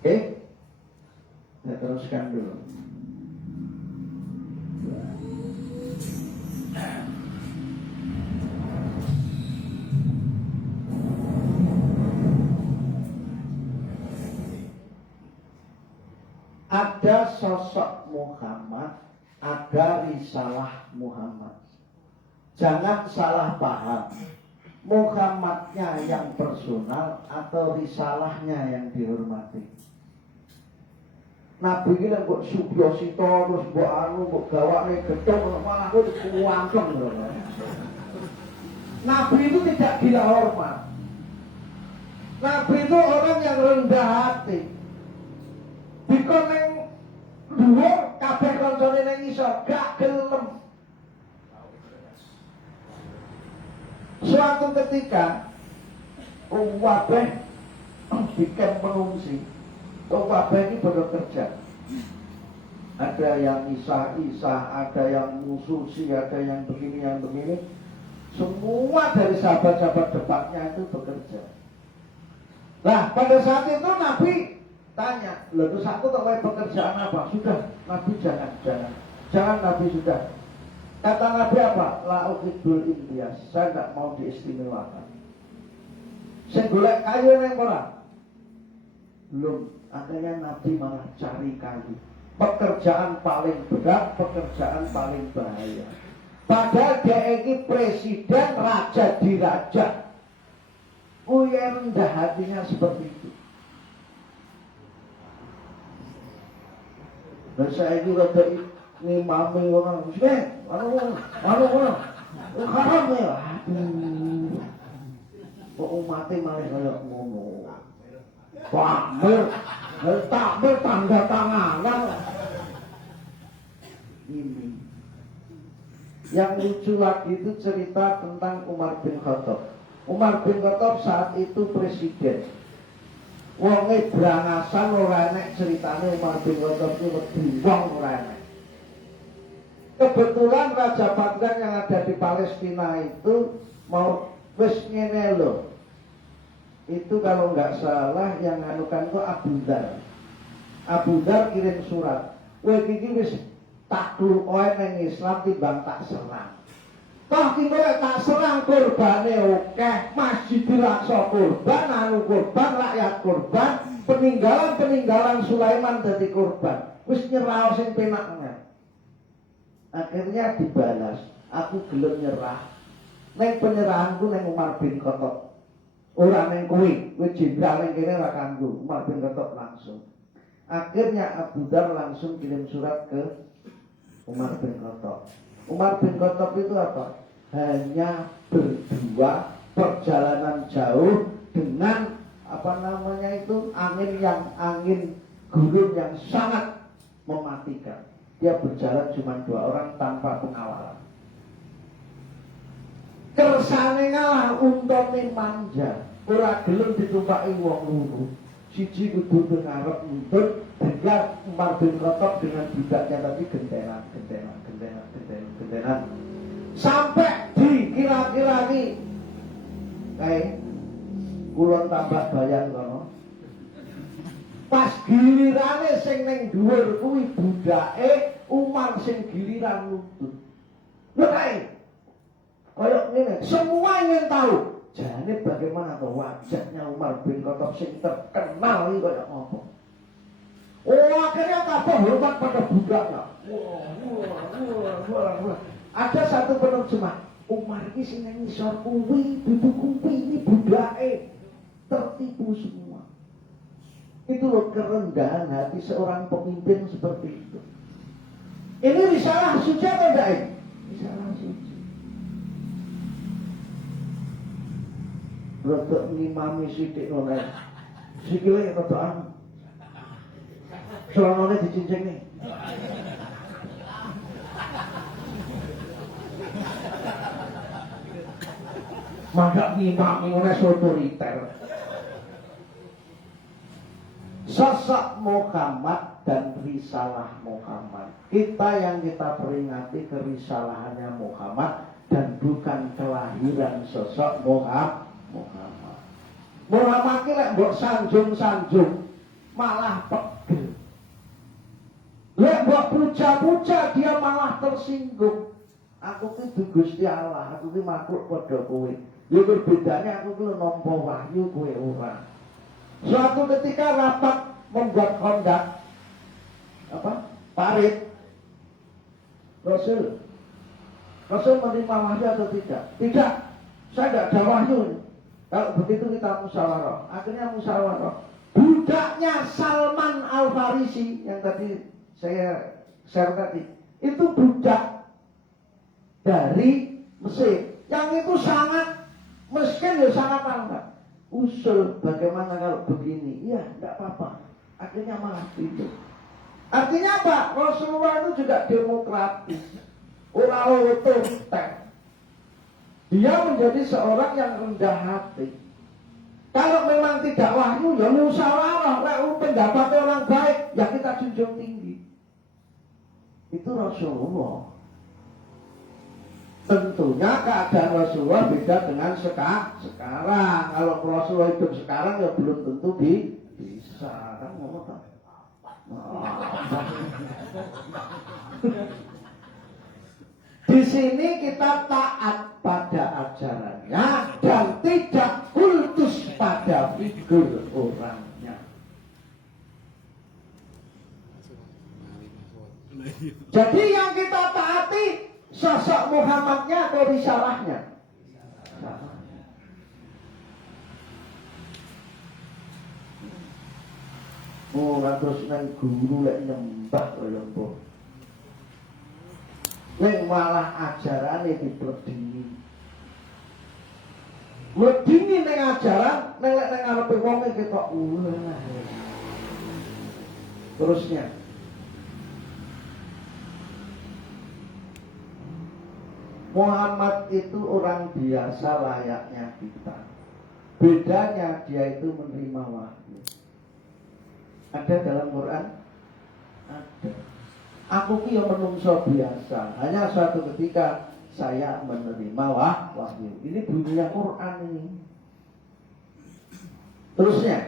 Saya teruskan dulu. Ada sosok Muhammad, ada risalah Muhammad. Jangan salah paham. Muhammadnya yang personal atau risalahnya yang dihormati. Nabi ini kok Subyosito terus mbok anu mbok gawane gedhong malah kok kuwangkem lho. Nabi itu tidak gila hormat. Nabi itu orang yang rendah hati. Dikon ning dhuwur kabeh kancane ning isor gak gelem. Suatu ketika wabah bikin pengungsi. Wabah ini bekerja. Ada yang isah-isah, ada yang mususi, ada yang begini. Semua dari sahabat-sahabat dekatnya itu bekerja. Nah, pada saat itu Nabi tanya, lalu satu tak pekerjaan apa? Sudah, Nabi jangan Nabi sudah. Kata Nabi apa? La ukhidul imtiaz, saya tidak mau diistimewakan. Saya golek kayu yang orang. Belum, akhirnya Nabi malah cari kayu. Pekerjaan paling berat, pekerjaan paling bahaya. Padahal dia ini presiden, raja diraja. Yang rendah hatinya seperti itu. Dan saya juga dari ngimami orang, anu, haram ya. Aduh, kok umatnya malah kayak ngono. Takbir tanda tangan. Ini. Yang lucu lagi itu cerita tentang Umar bin Khattab. Umar bin Khattab saat itu presiden. Wonge brangasan ora enek ceritane Umar bin Khattab itu bingung ora enek. Kebetulan Raja Baghdad yang ada di Palestina itu mau wis ngene lho. Itu kalau nggak salah yang nganukan itu Abu Dhar. Abu Dhar kirim surat. Kowe iki wis takluk kowe ning Islam timbang tak serang. Toh ki kowe tak serang kurbane akeh, Masjidil Aqsa kurban, anu kurban, rakyat kurban, peninggalan Sulaiman dadi kurban. Wis nyerah sing penaknya. Akhirnya dibalas, aku gelem nyerah. Neng penyerahanku neng Umar bin Khattab. Ora neng kowe jenderal ning kene ora kanggo. Umar bin Khattab langsung. Akhirnya Abu Dhar langsung kirim surat ke Umar bin Khattab. Umar bin Khattab itu apa? Hanya berdua perjalanan jauh dengan angin gurun yang sangat mematikan. Dia berjalan cuma 2 orang tanpa pengawalan. Kersane ngalah untone manja, ora gelem ditumpaki wong loro. Siji kudu ngarep nuntut, dengan Umar bin Khattab dengan budaknya tadi gentenan. Sampai di kira-kira nih kayak kulon tambah bayang kono. Pas gilirane sing ning dhuwur kuwi budake Umar sing giliran nuntut. Lho kae. Kayak ngene, semua ingin tahu. wajahnya bagaimana tuh? Wajahnya Umar bin Khattab sing terkenal ini kayak apa? Oh, akhirnya kabeh hormat pada budaknya. Wah. Ada satu penerjemah, Umar ini sing ngisor kuwi, duduk kuwi ini budake tertipu semua. Itu loh kerendahan hati seorang pemimpin seperti itu. Ini risalah suci atau enggak ini? Risalah suci. Rodok ngimami sithik ngono. Sikile rodok anu. Selanone dicincing nih. Maka ngimami ngono otoriter. Sosok Muhammad dan risalah Muhammad. Kita yang kita peringati kerisalahannya Muhammad dan bukan kelahiran sosok Muhammad. Muhammad ini lek mbok sanjung-sanjung malah pegel. Lek mbok puja-puja dia malah tersinggung. Aku ki Gusti Allah, aku ki makhluk padha kowe. Ya bedanya aku ki nampa wahyu kowe ora. Suatu ketika rapat membuat kondak parit Rasul menerima wahyu atau tidak? Tidak, saya tidak ada wahyu. Kalau begitu kita musyawarah. Akhirnya musyawarah. Budaknya Salman Al-Farisi yang tadi saya share tadi, itu budak dari Mesir. Yang itu sangat miskin ya sangat lambat. Usul bagaimana kalau begini? Iya, tidak apa-apa. Akhirnya malah tidur. Artinya apa? Rasulullah itu juga demokratis, orang otoriter. Dia menjadi seorang yang rendah hati. Kalau memang tidak wahyu, ya musyawarah. Kalau pendapat orang baik, ya kita junjung tinggi. Itu Rasulullah. Tentunya keadaan Rasulullah beda dengan sekarang. Kalau Rasulullah hidup sekarang ya belum tentu bisa. Kan ngomong tak? Di sini kita taat pada ajarannya dan tidak kultus pada figur orangnya. Jadi yang kita taati sosok Muhammadnya atau risalahnya? Oh, terus nang guru lek nyembah kaya apa? Neng malah ajarane dipledhingi. Medhingi neng ajaran, neng lek nang ngarepe wong ketok ulah. Terusnya Muhammad itu orang biasa layaknya kita. Bedanya dia itu menerima wahyu. Ada dalam Quran? Ada. Aku ki menungso biasa. Hanya suatu ketika saya menerima wahyu. Ini bunyinya Quran ini. Terusnya.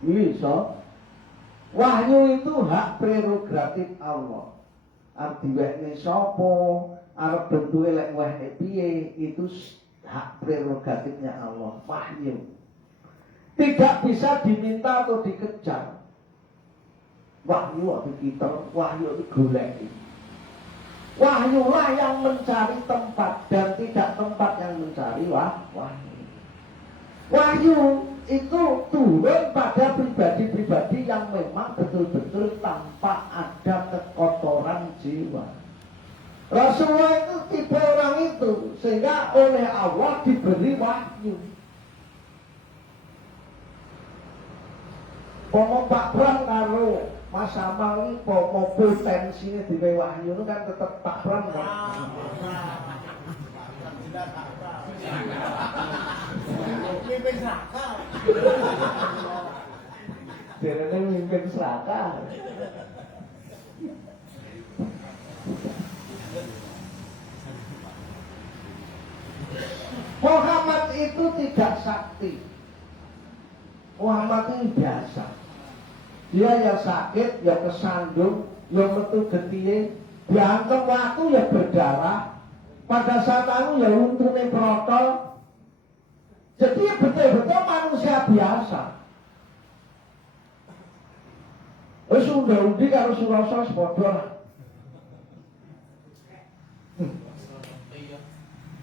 Bisa. Wahyu itu hak prerogatif Allah. Arep diwehne sapa, arep bentuke lek wehne piye, itu hak prerogatifnya Allah. Wahyu tidak bisa diminta atau dikejar. Wahyu dikiter, wahyu digoleki. Wahyulah yang mencari tempat dan tidak tempat yang mencari wahyu. Wahyu itu turun pada pribadi-pribadi yang memang betul-betul tanpa ada kekotoran jiwa. Rasulullah itu tipe orang itu, sehingga oleh Allah diberi wahyu. Pomo Pak Pram karo Mas Amal ini pomo potensinya diberi wahyu itu kan tetap Pak Pram kan. Mimpin seraka. Derene mimpin seraka. Muhammad itu tidak sakti. Muhammad itu biasa. Dia ya sakit, ya kesandung, ya metu getihe, Diantem waktu ya berdarah. Pada saat anu ya untune protol. Jadi ya betul-betul manusia biasa. Wis undi karo Surasa padha lah.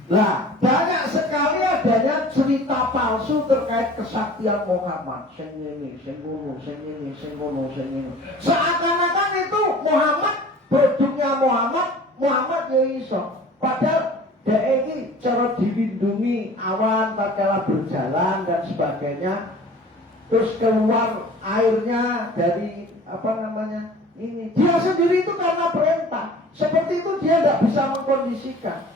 Nah, banyak sekali adanya cerita palsu terkait kesaktian Muhammad. Sing ngene, sing ngono, sing ngene, sing ngono, sing ngene. Seakan-akan itu Muhammad, produknya Muhammad ya iso. Padahal dhek iki cara dilindungi awan tatkala berjalan dan sebagainya. Terus keluar airnya dari apa namanya? Ini. Dia sendiri itu karena perintah. Seperti itu dia tidak bisa mengkondisikan.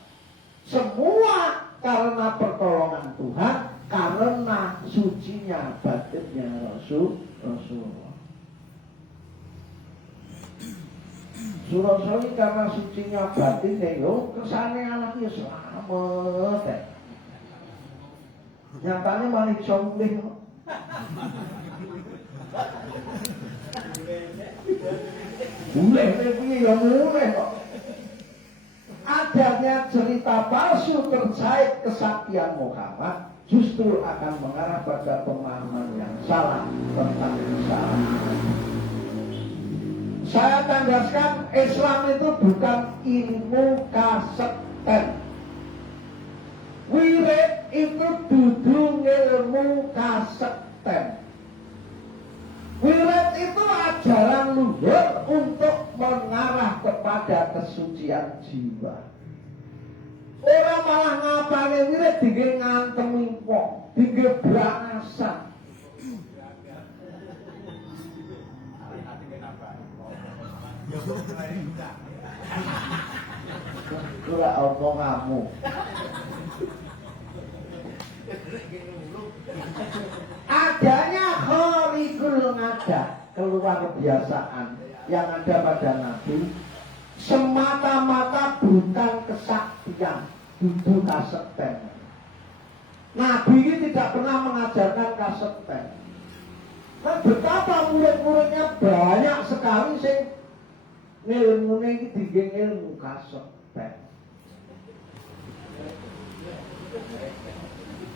Semua karena pertolongan Tuhan, karena sucinya batinnya Rasulullah. Surasa ini karena sucinya batinnya, yo kesane anaknya selamat. Nyatanya malah sombong. Boleh piye ya mulai kok. Adanya cerita palsu terkait kesaktian Muhammad justru akan mengarah pada pemahaman yang salah tentang Islam. Saya tandaskan Islam itu bukan ilmu kasekten. Wirid itu dudu ilmu kasekten. Wirid itu ajaran luhur untuk mengarah kepada kesucian jiwa. Orang malah ngapane wirid dingin ngantemi wong, dingin brangasan. Ora omong kamu. Adanya khariqul ngada, keluar kebiasaan yang ada pada Nabi semata-mata bukan kesaktian, bukan kasekten. Nabi ini tidak pernah mengajarkan kasekten. Nah, betapa murid-muridnya banyak sekali sing ngilmune iki dingin ilmu kasekten.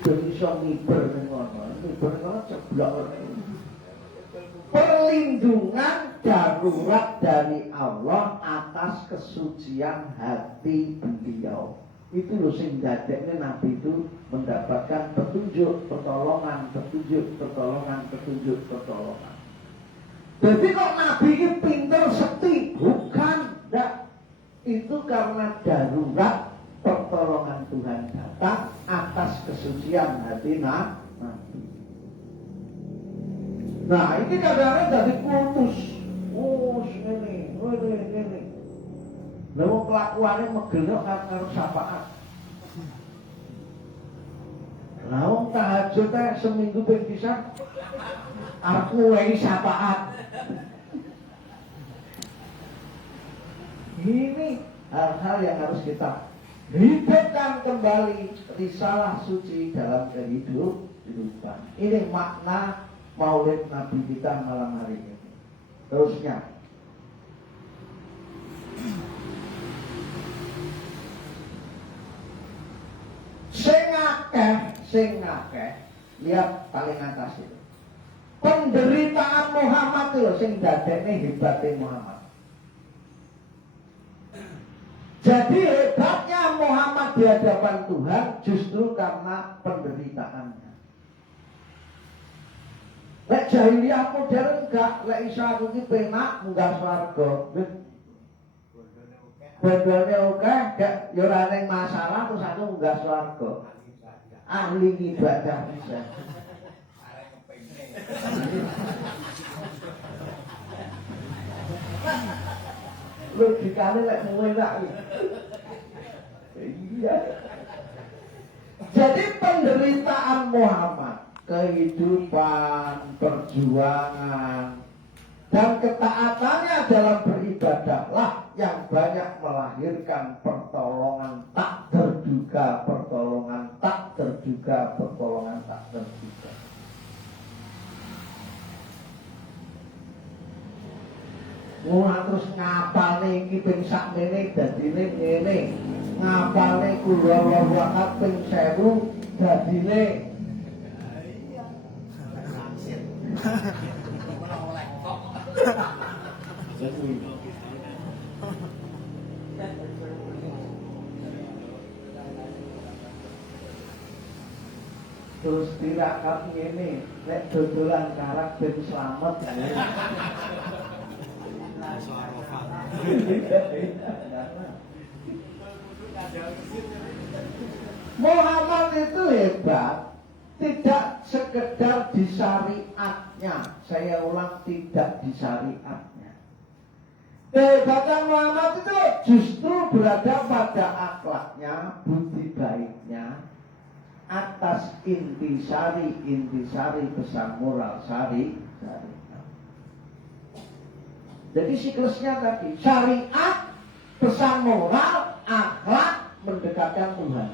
Bisa ngiber ngono ceblok. Perlindungan darurat dari Allah atas kesucian hati beliau. Itu loh sing dadekne Nabi itu mendapatkan petunjuk, pertolongan. Jadi kok Nabi ini pinter sekti? Bukan, enggak. Itu karena darurat pertolongan Tuhan datang atas kesucian hati Nabi. Nah, ini kadang-kadang jadi kultus. Ini. Lalu kelakuannya megelok karo syafaat. Lalu tahajud seminggu ping pisan aku wae syafaat. Ini hal-hal yang harus kita hidupkan kembali risalah suci dalam kehidupan. Ini makna Maulid Nabi kita malam hari ini. Terusnya, sing akeh, lihat paling atas itu. Penderitaan Muhammad itu sing dadekne hebatnya Muhammad. Jadi hebatnya Muhammad di hadapan Tuhan justru karena penderitaannya. Lek jahiliyah modern enggak, lek isa aku ki penak munggah swarga. Bondone oke, gak yo ora ning masalah terus aku munggah swarga. Ahli ibadah bisa. Logikane lek mulai lak. Iya. Jadi penderitaan Muhammad, kehidupan, perjuangan, dan ketaatannya dalam beribadahlah yang banyak melahirkan pertolongan tak terduga, pertolongan tak terduga. Ora terus ngapalne iki ping sakmene dadine ngene. Ngapalne kula wakat ping 1000 dadine. Iya. Terus tirakat ngene, nek dodolan karak ben slamet. Muhammad itu hebat, tidak sekedar di syariatnya. Saya ulang, tidak di syariatnya. Kehebatan Muhammad itu justru berada pada akhlaknya, budi baiknya, atas intisari pesan moral syariat. Jadi siklusnya tadi syariat, pesan moral, akhlak, mendekatkan Tuhan.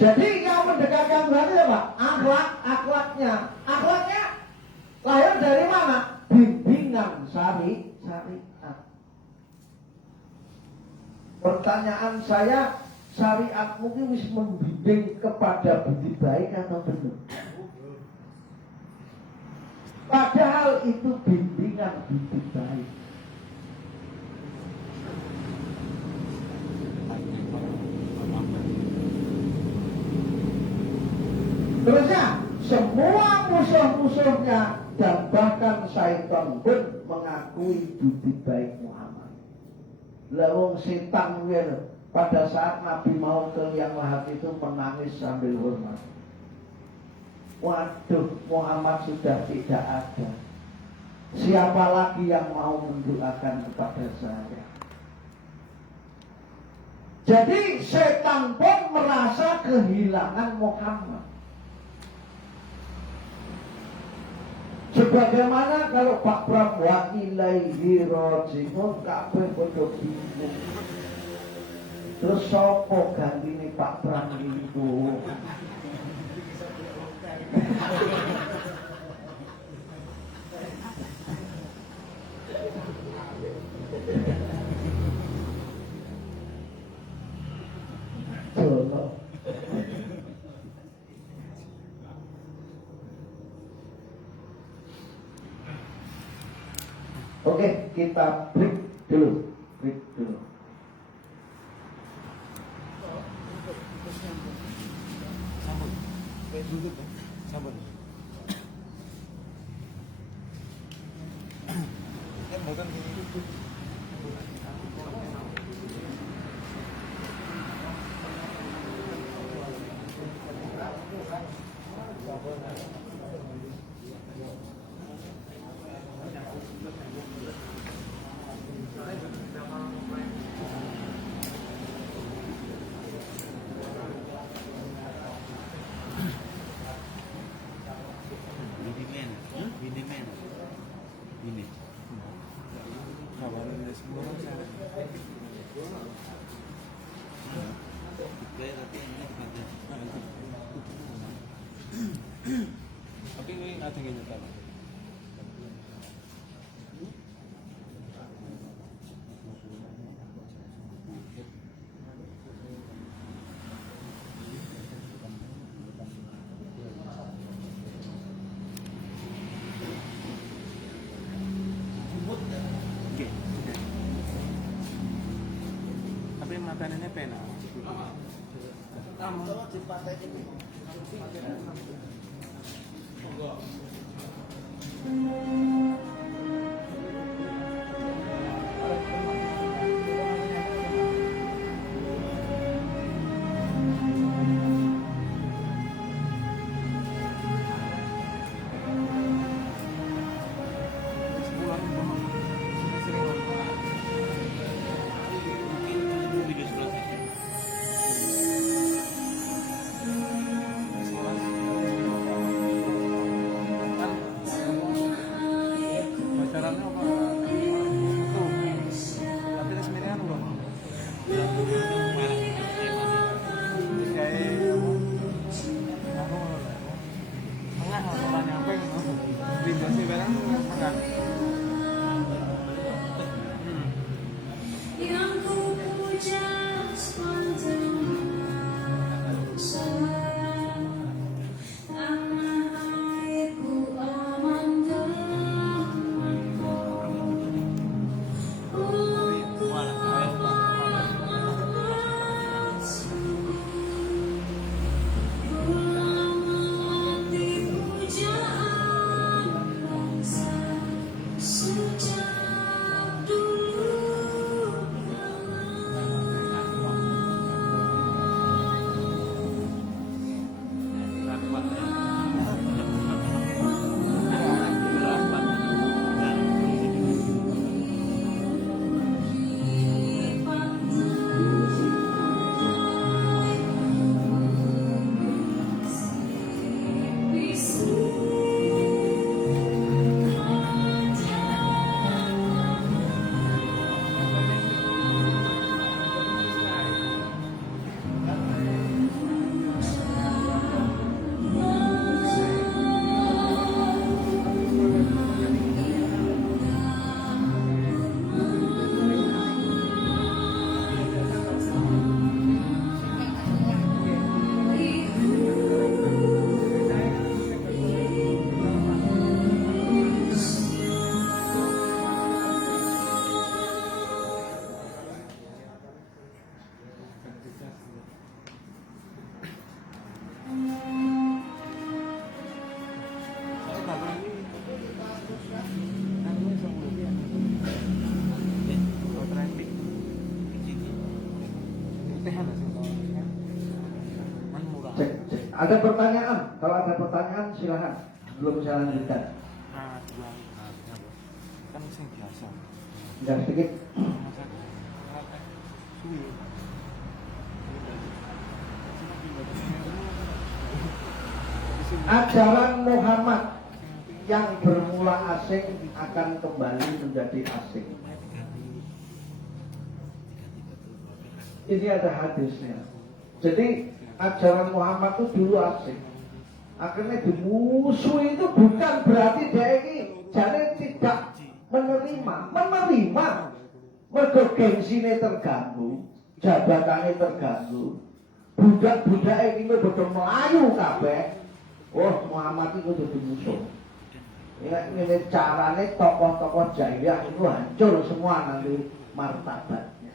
Jadi yang mendekatkan Tuhan itu apa? Akhlaknya lahir dari mana? Bimbingan syariat. Pertanyaan saya, syariat mungkin wis membimbing kepada budi baik atau benar? Padahal itu bimbingan budi baik. Terusnya, semua musuh-musuhnya dan bahkan syaitan pun mengakui budi baik Muhammad. Lawang setan wir pada saat Nabi mau ke Yang Lahat itu menangis sambil hormat. Waduh, Muhammad sudah tidak ada. Siapa lagi yang mau mendoakan kepada saya? Jadi setan pun merasa kehilangan Muhammad. Sebagaimana kalau Pak Pram wa ilaihi raji'un kabeh padha bingung. Terus sapa gantine Pak Pram niku? Oke, kita break dulu. Sambut. Tapi ini ada yang nyetel. Tapi makanannya pena. Kamu dipakai ini. Fatihah nggak sih kalau kan murah. Cek, cek. Ada pertanyaan? Kalau ada pertanyaan silahkan. Belum saya lanjutkan. Dua kan sing biasa. Enggak sedikit. Masa suwi. Ajaran Muhammad yang bermula asing akan kembali menjadi asing. Ini ada hadisnya. Jadi ajaran Muhammad itu dulu asing. Akhirnya dimusuhi itu bukan berarti dia ini jadi tidak menerima. Mergo gengsine terganggu, jabatannya terganggu. Budak-budak ini udah melayu kabeh. Oh, Muhammad itu udah musuh. Ya, ini caranya tokoh-tokoh jahiliyah itu hancur semua nanti martabatnya.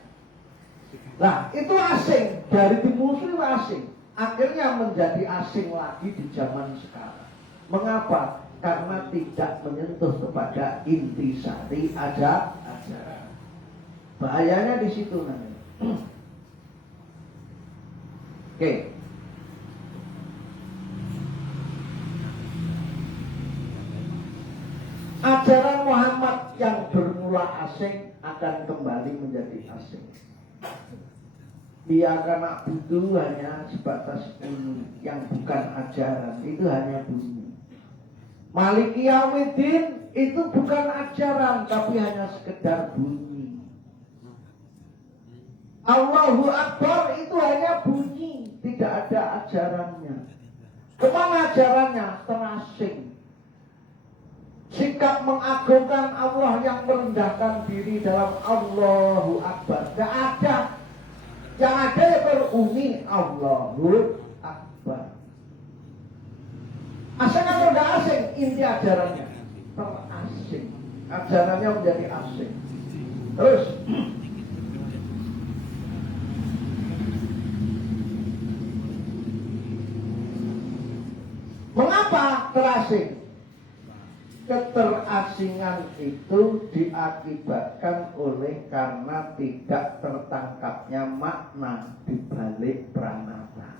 Nah, itu asing. Dari dimusuhi asing. Akhirnya menjadi asing lagi di zaman sekarang. Mengapa? Karena tidak menyentuh kepada intisari ajaran. Bahayanya di situ nanti. Oke. Ajaran Muhammad yang bermula asing akan kembali menjadi asing. Dia karena butuh hanya sebatas bunyi yang bukan ajaran, itu hanya bunyi. Maliki Yaumiddin itu bukan ajaran, tapi hanya sekedar bunyi. Allahu Akbar itu hanya bunyi, tidak ada ajarannya. Kemana ajarannya? Terasing. Sikap mengagungkan Allah yang merendahkan diri dalam Allahu Akbar tidak ada. Yang ada ya beruni Allahu Akbar. Asing atau tidak asing? Inti ajarannya terasing. Ajarannya menjadi asing. Terus mengapa terasing? Keterasingan itu diakibatkan oleh karena tidak tertangkapnya makna di balik pranata.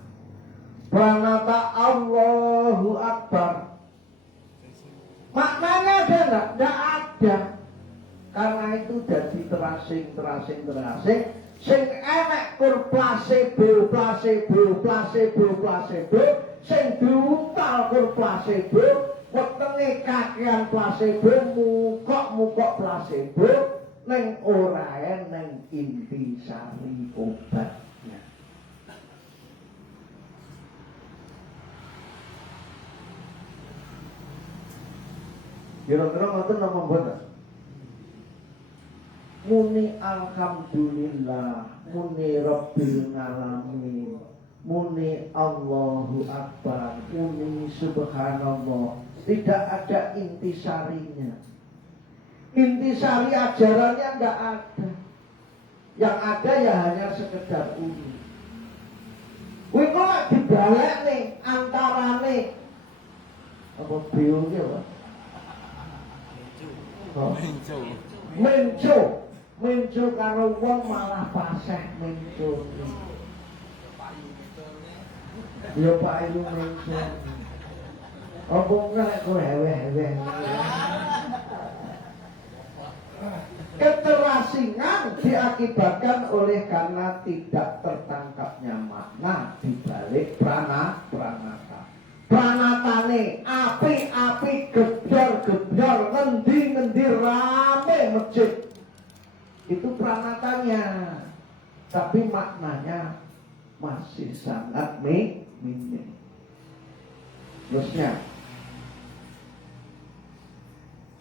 Pranata Allahu Akbar. Maknanya ada enggak? Enggak ada. Karena itu jadi terasing. Sing enek kur placebo. Sing diuntal kur placebo. Wetenge kakean placebo, mukok placebo, neng orae neng intisari obatnya. Kira-kira ngoten napa mboten? Muni alhamdulillah, muni rabbil alamin, muni Allahu Akbar, muni subhanallah. Tidak ada intisarinya. Intisari ajarannya tidak ada. Yang ada ya hanya sekedar uni. Kuwi kok dibalik nih antarane apa biungnya apa? Menco karo wong malah paseh menco. Ya Pak Ibu menco. Apa enggak kok hewe-hewe. Keterasingan diakibatkan oleh karena tidak tertangkapnya makna di balik pranata. Pranatane api gebyar, ngendi rame masjid. Itu pranatanya. Tapi maknanya masih sangat minim. Terusnya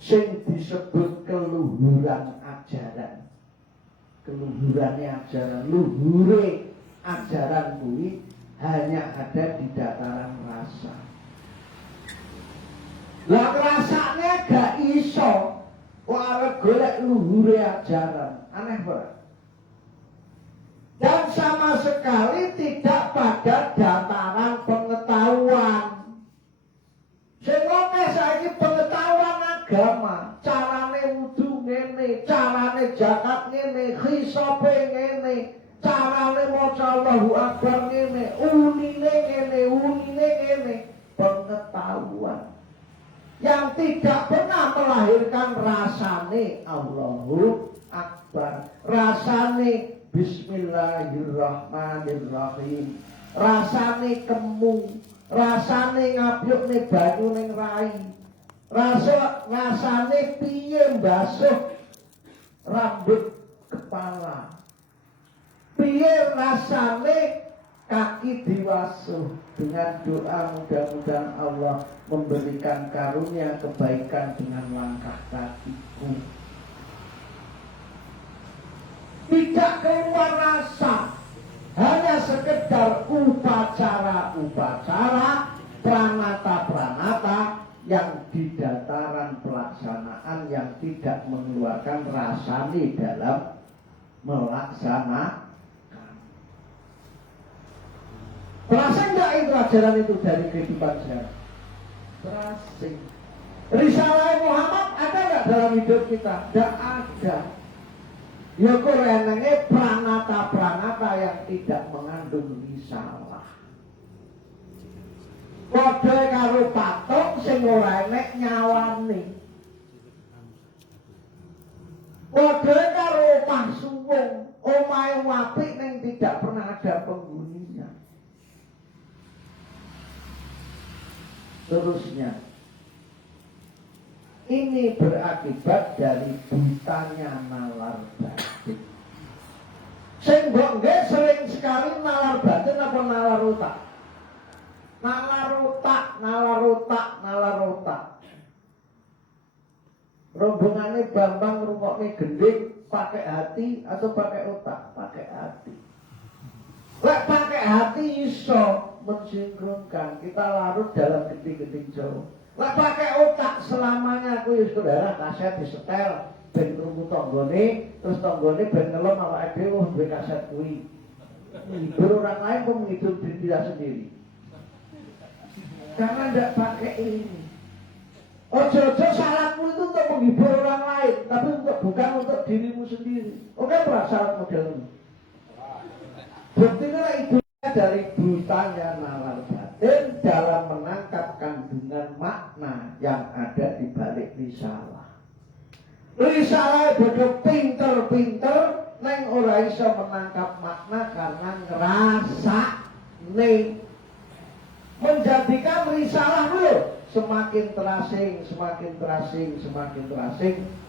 sing disebut keluhuran ajaran. Keluhurannya ajaran, luhure ajaran kuwi hanya ada di dataran rasa. Lah rasanya gak iso arep golek luhure ajaran. Aneh banget. Dan sama sekali tidak pada dataran pengetahuan. Sehingga saiki pengetahuan agama, carane wudu ngene, carane zakat ngene, khisope ngene, carane maca Allahu Akbar ngene, unine ngene, pengetahuan yang tidak pernah melahirkan rasane Allahu Akbar, rasane Bismillahirrahmanirrahim, rasane kemung, rasane ngapyukne banyu ning rai, rasane piye mbasuh rambut kepala, piye rasane kaki diwasuh. Dengan doa mudah-mudahan Allah memberikan karunia kebaikan dengan langkah kakiku. Tidak keluar rasa, hanya sekedar upacara-upacara, pranata-pranata yang di dataran pelaksanaan yang tidak mengeluarkan rasani dalam melaksanakan. Terasa enggak itu ajaran itu dari kehidupan saya? Terasa. Risalah Muhammad ada enggak dalam hidup kita? Tidak ada. Ya korenenge pranata-pranata yang tidak mengandung risalah. Padha karo patung sing ora enek nyawane. Padha karo omah suwung, omahe apik ning tidak pernah ada penghuninya. Terusnya, ini berakibat dari butanya nalar batin. Sing mbok nggih sering sekali nalar batin apa nalar otak? Nalar otak. Rombongane Bambang ngrungokne gending pakai hati atau pakai otak? Pakai hati. Lek pakai hati iso mensinkronkan, kita larut dalam gending-gending jauh. Lek pakai otak selamanya aku ya saudara kaset disetel ben krungu tanggane, terus tanggane ben ngelem awake dhewe duwe kaset kuwi. Menghibur orang lain kok menghibur diri kita sendiri. Karena tidak pakai ini. Ojo-ojo salatmu itu untuk menghibur orang lain, tapi bukan untuk dirimu sendiri. Oke, syarat model ini. Buktinya itu dari butanya nalar batin dalam menangkap kandungan makna yang ada di balik risalah. Risalah bodoh pinter-pinter neng ora iso menangkap makna karena ngerasa nih menjadikan risalah lo semakin terasing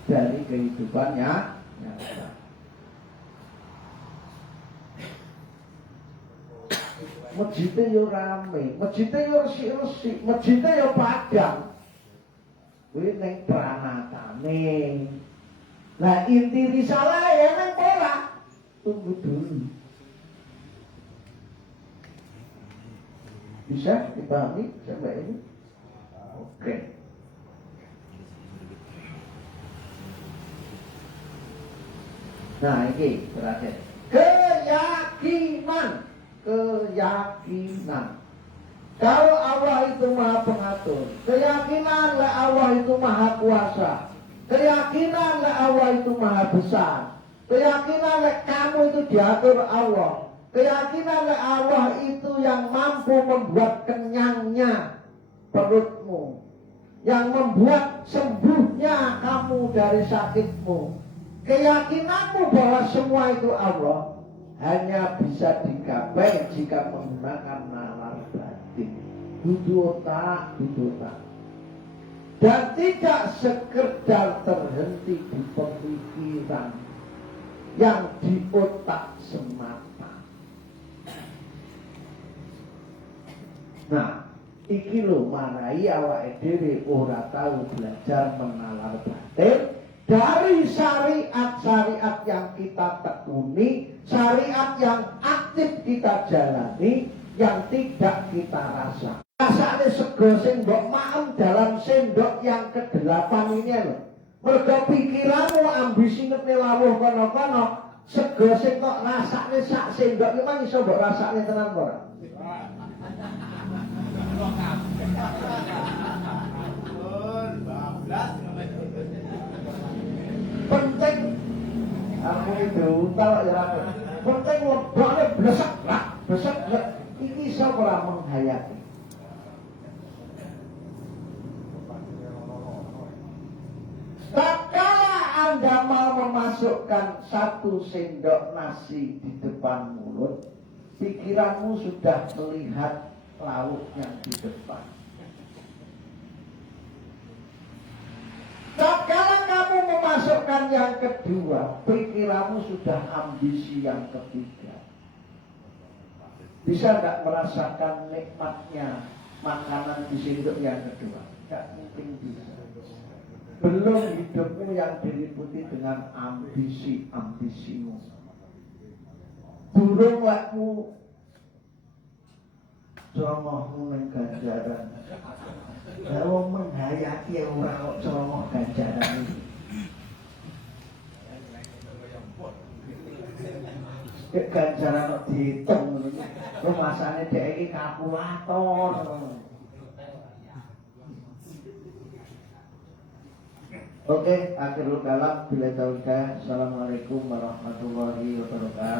dari kehidupannya nyata. Masjidnya yo rame, masjidnya yo resik-resik, masjidnya yo padang. Kuwi ning pranatane. Nah inti risalah ya nang ora. Tunggu dulu. Bisa dipahami sampai ini? Oke. Nah ini terakhir. Keyakinan. Kalau Allah itu maha pengatur, keyakinan lah Allah itu maha kuasa, keyakinan lah Allah itu maha besar, keyakinan lah kamu itu diatur Allah, keyakinan lah Allah itu yang mampu membuat kenyangnya perutmu, yang membuat sembuhnya kamu dari sakitmu. Keyakinanmu bahwa semua itu Allah hanya bisa digapai jika menggunakan nalar batin, dudu otak. Dan tidak sekedar terhenti di pemikiran yang di otak semata. Nah, iki lho marai awake dhewe ora tahu belajar menalar batin. Dari syariat-syariat yang kita tekuni, syariat yang aktif kita jalani, yang tidak kita rasa. Rasanya sego sing mbok maem dalam sendok yang ke-8 ini lho. Mergo pikiranmu ambisi ngerti lawuh kono-kono, sego sing kok rasane sak sendok iki mang iso mbok rasane tenan ora? Penting aku itu tahu ya aku. penting lebokne blesek lah, blesek iki iso ora menghayati. Tatkala Anda mau memasukkan 1 sendok nasi di depan mulut, pikiranmu sudah melihat lauk yang di depan. Tatkala kamu memasukkan yang kedua, pikiranmu sudah ambisi yang ketiga. Bisa tidak merasakan nikmatnya makanan di sendok yang kedua? Tidak mungkin bisa. Belum hidupmu yang diliputi dengan ambisi-ambisimu. Durung wakmu ceromohmu ning ganjaran. Kalau menghayati ora kok ceromoh ganjaran iki. Ganjaran kok dihitung ngono. Rumasane dhek iki kalkulator. Oke, akhirul kalam bila tauhid. Assalamualaikum warahmatullahi wabarakatuh.